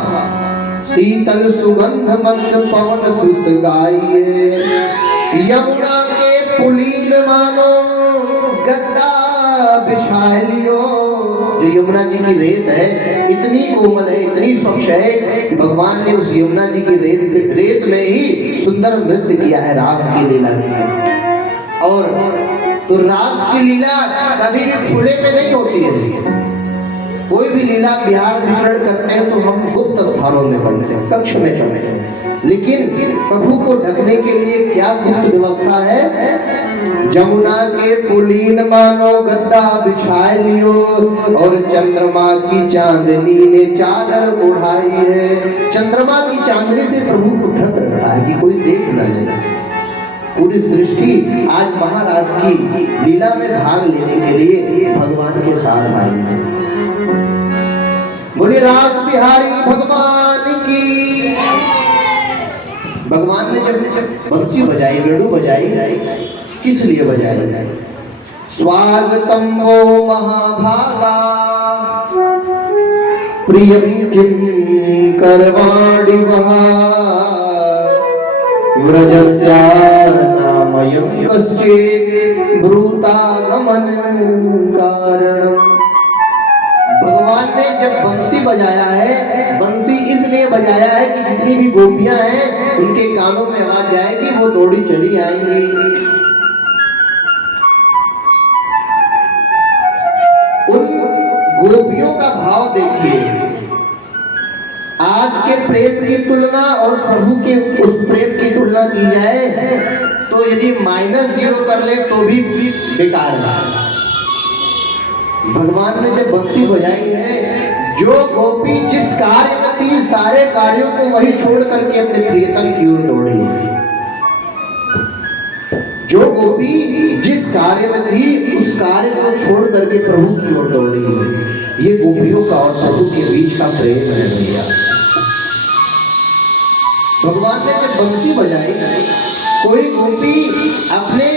शीतल सुगंध मंद पवन सुत गाई है। यमुना के पुलीन मानो गद्दा बिछाए लियो। जो यमुना जी की रेत है इतनी कोमल है, इतनी स्वच्छ है कि भगवान ने उस यमुना जी की रेत में ही सुंदर नृत्य किया है, रास की लीला की। और तो रास की लीला कभी भी खुले में नहीं होती है। कोई भी लीला बिहार विचरण करते हैं तो हम गुप्त स्थानों में करते हैं, कक्ष में करते हैं। लेकिन प्रभु को ढकने के लिए क्या गुप्त व्यवस्था है? जमुना के पुलीन मानो गद्दा बिछाए लियो, और चंद्रमा की चांदनी ने चादर उड़ाई है। चंद्रमा की चांदनी से प्रभु को ढक रखा है कि कोई देख न ले। पूरी सृष्टि आज महाराज की लीला में भाग लेने के लिए भगवान के साथ आई है। बोले रास बिहारी भगवान की। भगवान ने जब बंसी बजाई, वेणु बजाई, किस लिए बजाई? स्वागतम वो महाभागा प्रियम किम करवाणि वहा, व्रजस्या नामयं कश्चित् ब्रूतागमन कारणम्। भगवान ने जब बंसी बजाया है, बंसी इसलिए बजाया है कि जितनी भी गोपियां हैं उनके कानों में आवाज जाएगी, वो दौड़ी चली आएंगी। उन गोपियों का भाव देखिए। आज के प्रेम की तुलना और प्रभु के उस प्रेम की तुलना की जाए तो यदि -0 कर ले तो भी बेकार है। भगवान ने जब बंसी बजाई है, जो गोपी जिस कार्य में थी सारे कार्यों को वही छोड़ करके अपने प्रियतम की ओर दौड़ी। जो गोपी जिस कार्य में थी उस कार्य को छोड़ करके प्रभु की ओर दौड़ी। ये गोपियों का और प्रभु के बीच का प्रेम है भैया। भगवान ने जब बंसी बजाई कोई गोपी अपने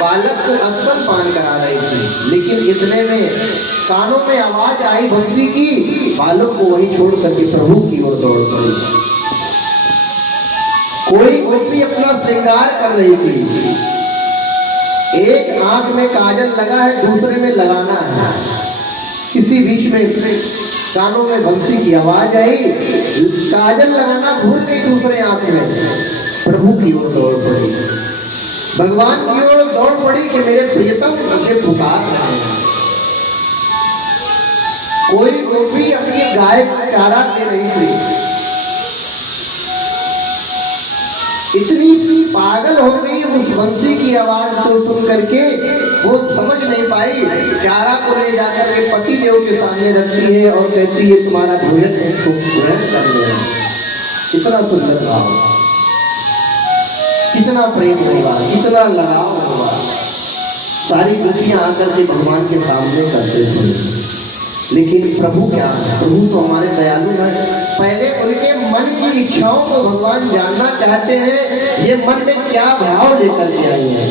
बालक को स्तनपान करा रही थी, लेकिन इतने में कानों में आवाज आई बंसी की, बालक को वहीं छोड़ करके प्रभु की ओर दौड़ पड़ी। कोई गोपी अपना श्रृंगार कर रही थी, एक आंख में काजल लगा है, दूसरे में लगाना है, इसी बीच में कानों में बंसी की आवाज आई, काजल लगाना भूल गई दूसरे आंख में, प्रभु की ओर दौड़ पड़ी, भगवान की ओर दौड़ पड़ी कि मेरे प्रियतम मुझे पुकार रहे हैं। कोई गोपी अपनी गाय को चारा दे रही थी, इतनी पागल हो गई उस बंसी की आवाज को सुन करके, वो समझ नहीं पाई, चारा को ले जाकर के पति देव के सामने रखती है और कहती है तुम्हारा भोजन है, तुम ग्रहण कर लेना। कितना सुंदर भाव, कितना प्रेम होगा, कितना लगाव होगा। सारी गोपियां आकर के भगवान के सामने करते थे, लेकिन प्रभु क्या है, प्रभु तो हमारे दयालु हैं। पहले उनके मन की इच्छाओं को भगवान जानना चाहते हैं, ये मन में क्या भाव लेकर के आई है,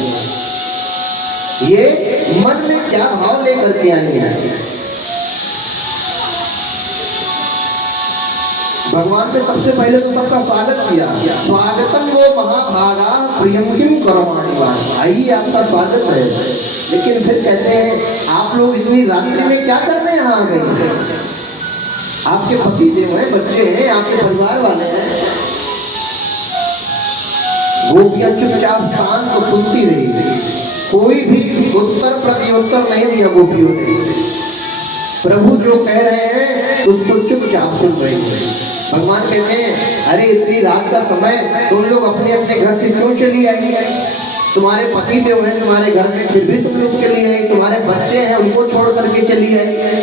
ये मन में क्या भाव लेकर के आई है। भगवान ने सबसे पहले तो सबका स्वागत किया, स्वागतम वो महाभागा प्रियम किम करवाणी वाण, आइए आपका स्वागत है। लेकिन फिर कहते हैं आप लोग इतनी रात्रि में क्या करने यहाँ आ गए, आपके पति देव हैं, बच्चे हैं, आपके परिवार वाले हैं। गोपियां चुपचाप शांत तो सुनती रही, कोई भी उत्तर प्रत्युत्तर नहीं दिया गोपियों ने। प्रभु जो कह रहे हैं उसको चुपचाप सुन रही है। भगवान कहते हैं अरे इतनी रात का समय तुम लोग अपने अपने घर से क्यों चली आई है, तुम्हारे पति देव हैं तुम्हारे घर में, फिर भी तुम लोग चली आई, तुम्हारे बच्चे हैं उनको छोड़ करके चली आई है।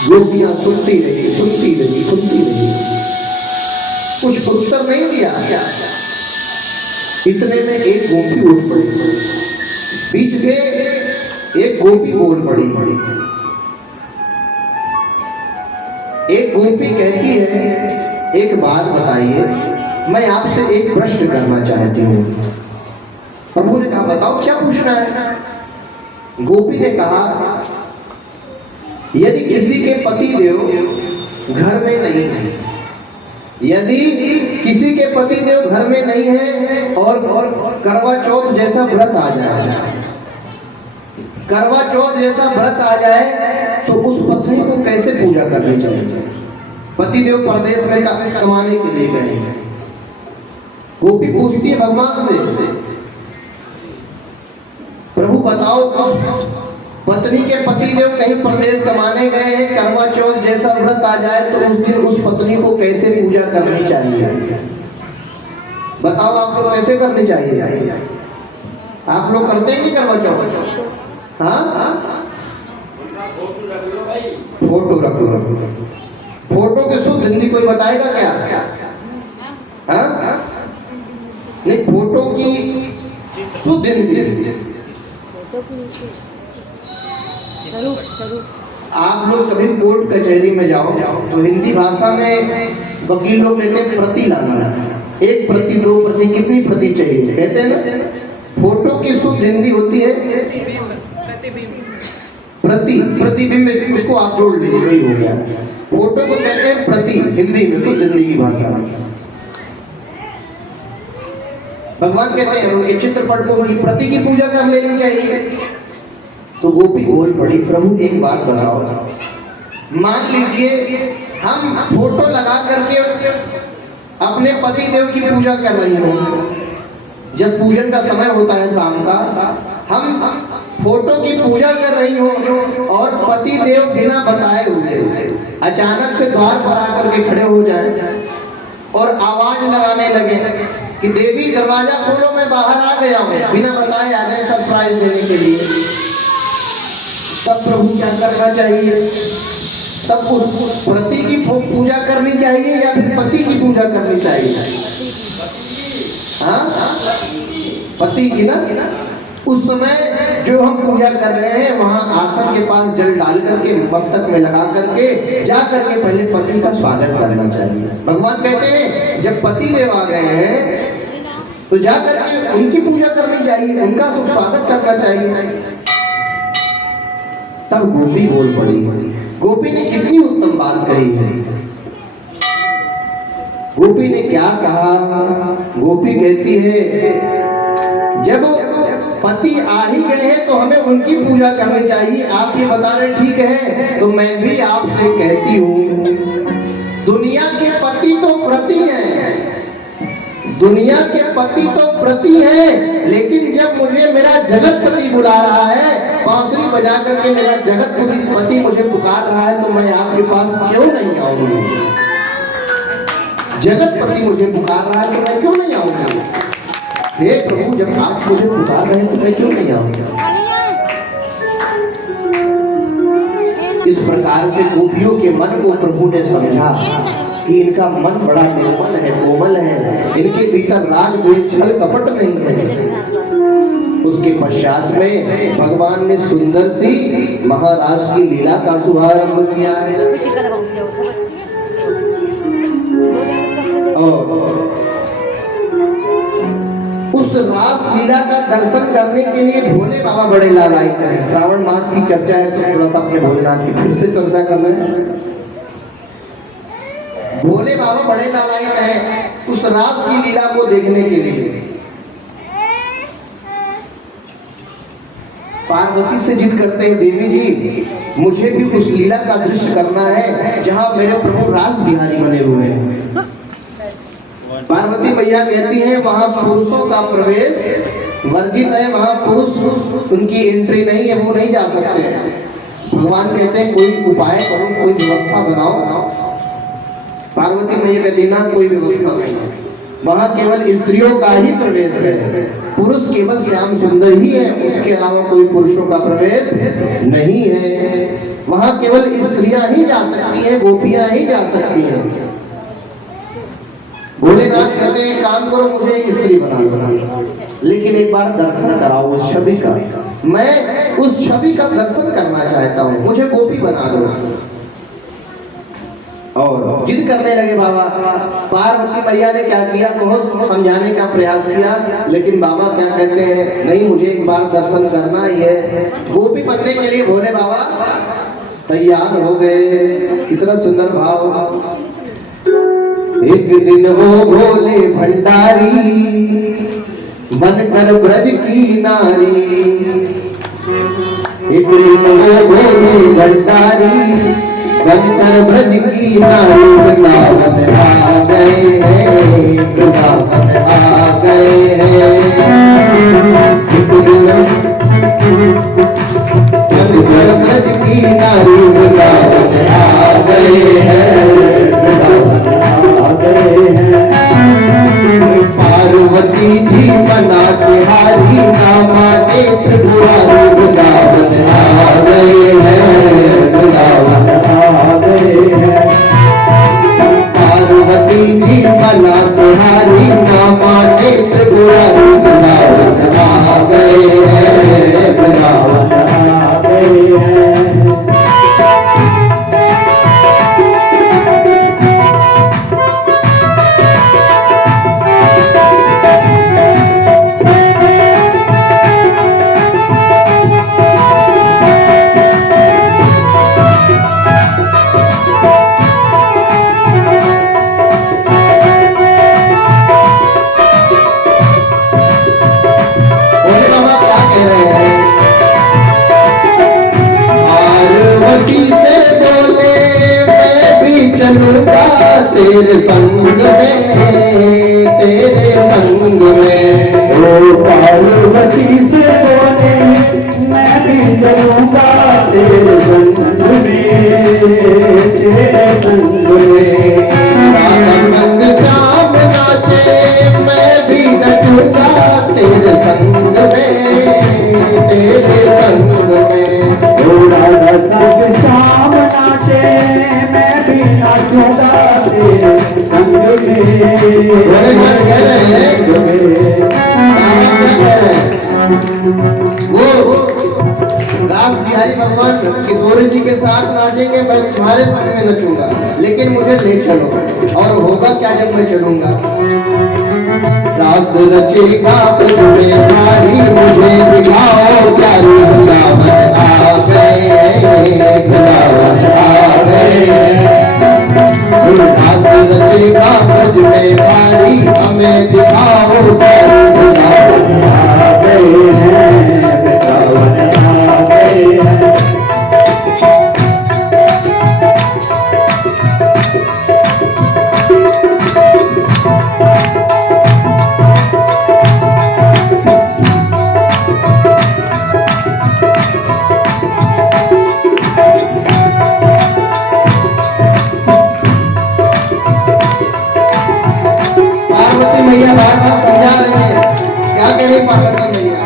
गोपियां सुनती रही, सुनती रही, सुनती रही, कुछ उत्तर नहीं दिया। इतने में एक गोपी उठ पड़ी, बीच से एक गोपी बोल पड़ी। एक गोपी कहती है एक बात बताइए, मैं आपसे एक प्रश्न करना चाहती हूँ। प्रभु ने कहा बताओ क्या पूछना है। गोपी ने कहा यदि किसी के पति देव घर में नहीं है, यदि किसी के पति देव घर में नहीं है और करवा चौथ जैसा व्रत आ जाए, करवा चौथ जैसा व्रत आ जाए तो उस पत्नी को कैसे पूजा करनी चाहिए। पति देव परदेश में कमाने के लिए गए, गोपी पूछती है भगवान से प्रभु बताओ उस पत्नी के पति देव कहीं प्रदेश कमाने गए हैं, करवा चौथ जैसा व्रत आ जाए तो उस दिन उस पत्नी को कैसे पूजा करनी चाहिए। बताओ आप लोग कैसे करनी चाहिए, आप लोग करते हैं कि करवा चौथ? हाँ फोटो रख लो, फोटो की शुद्ध हिंदी कोई बताएगा क्या? हाँ नहीं, फोटो की शुद्ध हिंदी आप लोग कभी कोर्ट कचहरी में जाओ तो हिंदी भाषा में वकील लोग कहते हैं प्रति लाना, एक प्रति, दो प्रति, कितनी प्रति चाहिए कहते हैं ना। फोटो की शुद्ध हिंदी होती है प्रति, प्रतिबिंब, उसको आप जोड़ लीजिए वही हो गया। फोटो को कहते हैं प्रति हिंदी में, शुद्ध हिंदी की भाषा में। भगवान कहते हैं उनके चित्रपट को उनकी प्रति की पूजा कर लेनी चाहिए। तो गोपी बोल पड़ी प्रभु एक बात बताओ, मान लीजिए हम फोटो लगा करके अपने पति देव की पूजा कर रही हो, जब पूजन का समय होता है शाम का, हम फोटो की पूजा कर रही हो और पति देव बिना बताए हुए अचानक से द्वार पर आकर के खड़े हो जाए और आवाज लगाने लगे कि देवी दरवाजा खोलो मैं बाहर आ गया हूँ, बिना बताए आ गए सरप्राइज देने के लिए। तब प्रभु क्या करना चाहिए? तब उस पति की पूजा करनी चाहिए या फिर पति की पूजा करनी चाहिए? हाँ पति की ना। उस समय जो हम पूजा कर रहे हैं वहां आसन के पास जल डाल करके मस्तक में लगा करके जा करके पहले पति का स्वागत करना चाहिए। भगवान कहते हैं जब पति देव आ गए हैं तो जा करके उनकी पूजा करनी चाहिए, उनका शुभ स्वागत करना चाहिए। तब गोपी बोल पड़ी। गोपी ने कितनी उत्तम बात कही है। गोपी ने क्या कहा? गोपी कहती है जब पति आ ही गए हैं तो हमें उनकी पूजा करनी चाहिए। आप ये बता रहे ठीक है, तो मैं भी आपसे कहती हूँ, दुनिया के पति तो प्रति हैं, दुनिया के पति तो प्रति हैं, लेकिन जब मुझे मेरा जगतपति बुला रहा है, बांसुरी बजा करके मेरा जगतपति मुझे पुकार रहा है, तो मैं आपके पास क्यों नहीं आऊंगी? जगतपति मुझे पुकार रहा है तो मैं क्यों नहीं आऊंगी? हे प्रभु, जब आप मुझे पुकार रहे हैं तो मैं क्यों नहीं आऊंगी? इस प्रकार से गोपियों के मन को प्रभु ने समझा कि इनका मन बड़ा निर्मल है, कोमल है, इनके भीतर राग द्वेष छल कपट नहीं है। उसके पश्चात में भगवान ने सुंदर सी महाराज की लीला का शुभारंभ किया है। और उस रास लीला का दर्शन करने के लिए भोले बाबा बड़े लालायित हैं। श्रावण मास की चर्चा है तो थोड़ा सा अपने भोलेनाथ की फिर से चर्चा कर रहे हैं। भोले बाबा बड़े लालायित हैं उस रास की लीला को देखने के लिए। पार्वती से जिद करते हैं, देवी जी मुझे भी उस लीला का दृश्य करना है जहां मेरे प्रभु रास बिहारी बने हुए हैं। पार्वती मैया कहती हैं वहां पुरुषों का प्रवेश वर्जित है, वहां पुरुष उनकी एंट्री नहीं है, वो नहीं जा सकते। भगवान कहते हैं कोई उपाय करो, कोई व्यवस्था बनाओ। पार्वती मैया कहती ना, कोई व्यवस्था नहीं, वहां केवल स्त्रियों का ही प्रवेश है, पुरुष केवल श्याम सुंदर ही है, उसके अलावा कोई पुरुषों का प्रवेश नहीं है। वहां केवल स्त्रियां ही जा सकती हैं, गोपियां ही जा सकती हैं। भोलेनाथ कहते हैं काम करो, मुझे स्त्री बना, लेकिन एक बार दर्शन कराओ उस छवि का, मैं उस छवि का दर्शन करना चाहता हूँ, मुझे गोपी बना दो। और जिद करने लगे बाबा। पार्वती मैया ने क्या किया, बहुत समझाने का प्रयास किया, लेकिन बाबा क्या कहते हैं, नहीं मुझे एक बार दर्शन करना ही है। गोपी बनने के लिए भोले बाबा तैयार हो गए। कितना सुंदर भाव। एक दिन वो भोले भंडारी बनकर ब्रज की नारी, एक दिन वो भोले भंडारी बनकर ब्रज की नारी, वृंदावन आ गए हैं, वृंदावन आ गए हैं। बनकर ब्रज की नारी, वृंदावन आ गए हैं, वृंदावन आ गए हैं। पार्वती जी मना तिहारी, नामा नेत्र बुरारी, वृंदावन आ गए हैं, वृंदावन आ गए हैं। पार्वती जी मना तिहारी, नामा नेत्र बुरारी, वृंदावन आ गए हैं, वृंदावन आ गए हैं। चलूंगा तेरे संग में, तेरे संग में। ओ पार्वती से बोले मैं भी चलूंगा तेरे संग में, तेरे संग में। राधा संग श्याम नाचे मैं भी नचूंगा तेरे संग में, तेरे संग में। ओ राधा संग श्याम नाचे मैं भी नाचूंगा तेरे संग में। वो रास बिहारी भगवान किशोरी जी के साथ नाचेंगे, मैं तुम्हारे संग में नचूंगा, लेकिन मुझे ले चलो। और होगा क्या जब मैं चलूंगा? रास रचेगा कुछ में प्यारी मुझे दिखाओ प्यारी वृंदावन आ गए वृंदावन आ गए रास रचेगा कुछ में प्यारी हमें दिखाओ प्यारी वृंदावन आ गए वृंदावन आ गए मैया बार बार समझा रही है क्या कह रही पार्वती मैया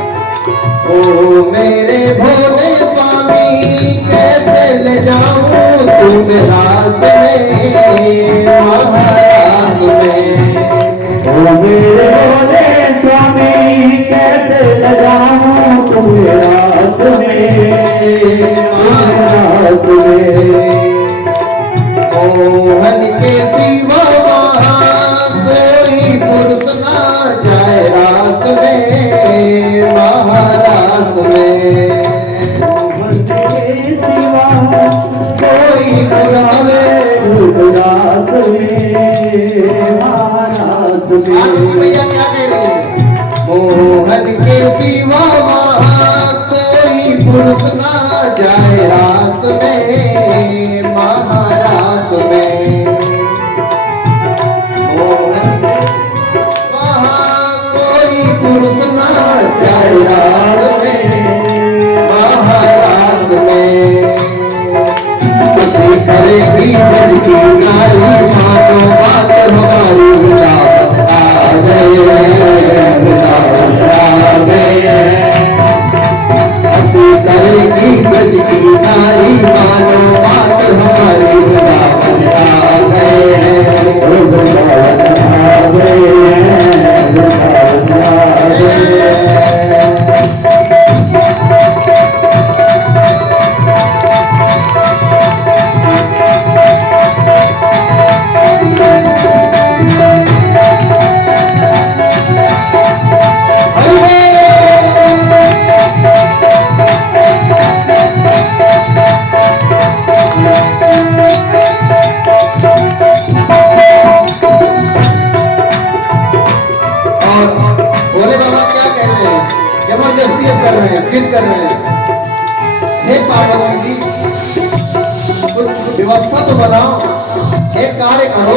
ओ मेरे भोले स्वामी कैसे ले जाऊं तुम्हें रास में महारास में ओ मेरे भोले स्वामी कैसे ले जाऊं तुम्हें रास में महारास में मोहन के सिवा पुरुष ना जाए रास में महारास में कोई पुरुष रास में महारास में भैया क्या कह रहे हैं मोहन के सिवा कोई पुरुष ना जाए रास में महारास में पुरुष ना जाए रास में महारास में उसे करेगी ब्रज की नारी मानो बात हमारी वृंदावन आ गए वृंदावन आ गए उसे करेगी ब्रज की नारी मानो बात हमारी वृंदावन आ गए वृंदावन आ गए जिद कर रहे हैं हे पार्वती जी कुछ व्यवस्था तो बनाओ एक कार्य करो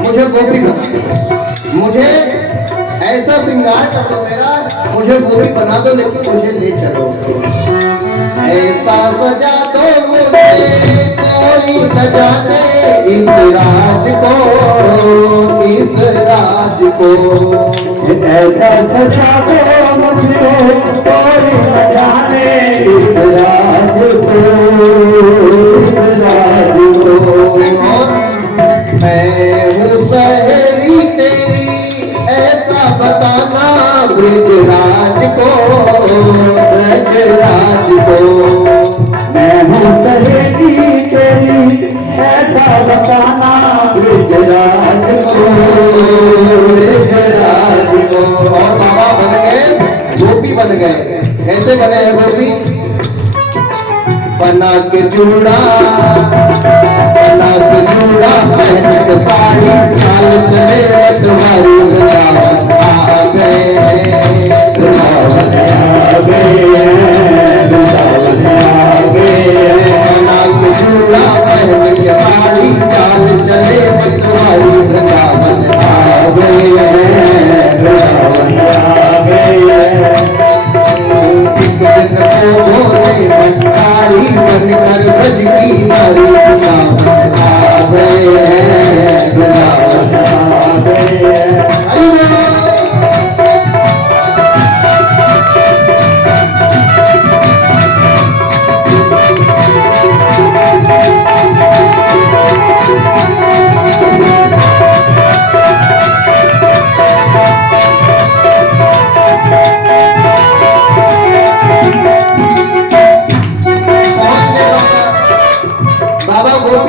मुझे गोपी बना मुझे ऐसा श्रृंगार कर दो मेरा मुझे गोपी बना दो लेकिन मुझे ले चलो ऐसा सजा दो मुझे कोई न जाने इस राज को ऐसा सजा दो मुझे कोई न जाने इस राज को मैं हूँ सहेली तेरी ऐसा बताना ब्रजराज को मैं हूँ सहेली तेरी ऐसा बताना ब्रजराज को और बाबा बन गए गोपी बन गए कैसे बने हैं गोपी बना के जूड़ा पहन के साड़ी चाल चले तुम्हारी वृंदावन आ गए बना के जूड़ा पहन के साड़ी चाल चले तुम्हारी वृंदावन आ भोले भंडारी बनकर ब्रज की नारी वृंदावन आ गए हैं वृंदावन आ गए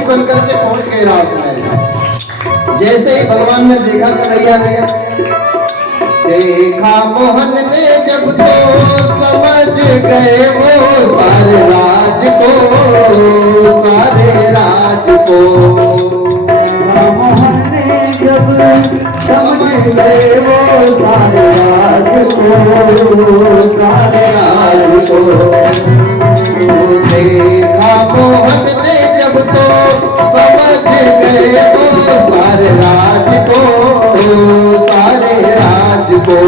बनकर के पहुंच गए रास में जैसे ही भगवान ने देखा कन्हैया ने देखा मोहन ने जब तो समझ गए वो सारे राज को, सारे राज को। मोहन ने जब समझ गए वो सारे राज को, सारे राज को। देखा मोहन ने जब तो समझ गए वो सारे राज को, सारे राज को।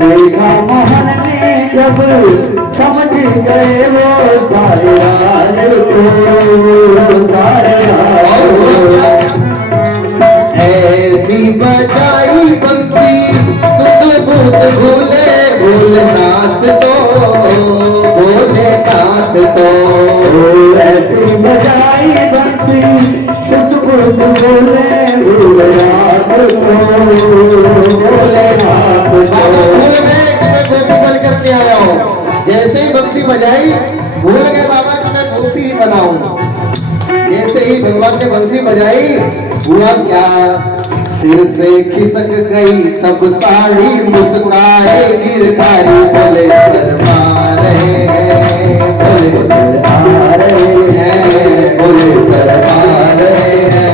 देखा मोहन ने जब समझ गए वो सारे राज को, सारे राज को। ऐसी बजाई बंसी सुध बुध भूले भोलेनाथ तो, भोलेनाथ तो। ऐसी बजाई बंसी सुध बुध भूले भोलेनाथ को, भोलेनाथ को। करके आया हूँ, जैसे ही बंसी बजाई भूल गए बाबा कि मैं गोपी ही बनाऊं। जैसे ही भगवान ने बंसी बजाई हुआ क्या, सिर से खिसक गई तब साड़ी मुस्काए गिरधारी बोले शर्मा रहे हैं, बोले शर्मा रहे हैं, बोले शर्मा रहे हैं,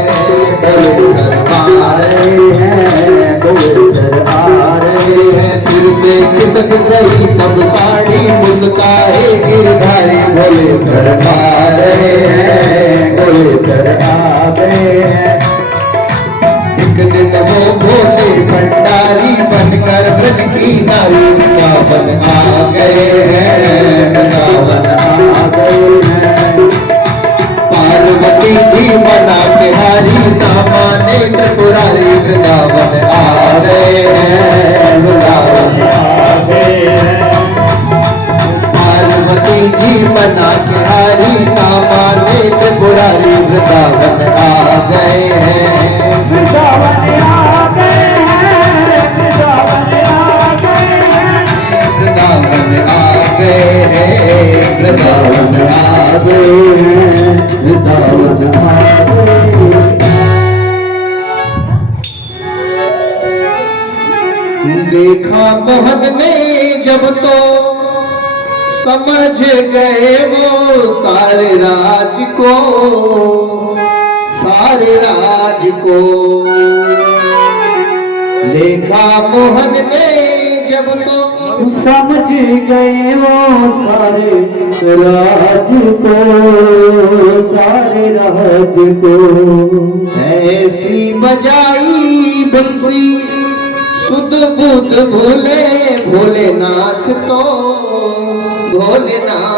बोले शर्मा रहे हैं, बोले शर्मा रहे हैं। सिर से खिसक गई तब साड़ी मुस्काए गिरधारी बोले शर्मा रहे हैं, बोले शर्मा रहे हैं। एक दिन वो भोले भंडारी बनकर ब्रज की नारी वृंदावन आ गए हैं, वृंदावन आ गए हैं। पार्वती जी मना के हारी सामाने त्रिपुरारी वृंदावन आ गए हैं, वृंदावन आ गए हैं। पार्वती जी मना के हारी सामाने त्रिपुरारी वृंदावन आ गए हैं, वृंदावन आ गए हैं, वृंदावन आ गए हैं, वृंदावन आ गए हैं, वृंदावन आ गए हैं, वृंदावन आ गए हैं। देखा मोहन ने जब तो समझ गए वो सारे राज को, सारे राज को। देखा मोहन ने जब तो समझ गए वो सारे राज को, सारे राज को। ऐसी बजाई बंसी सुध बुध भूले भोलेनाथ तो, भोलेनाथ।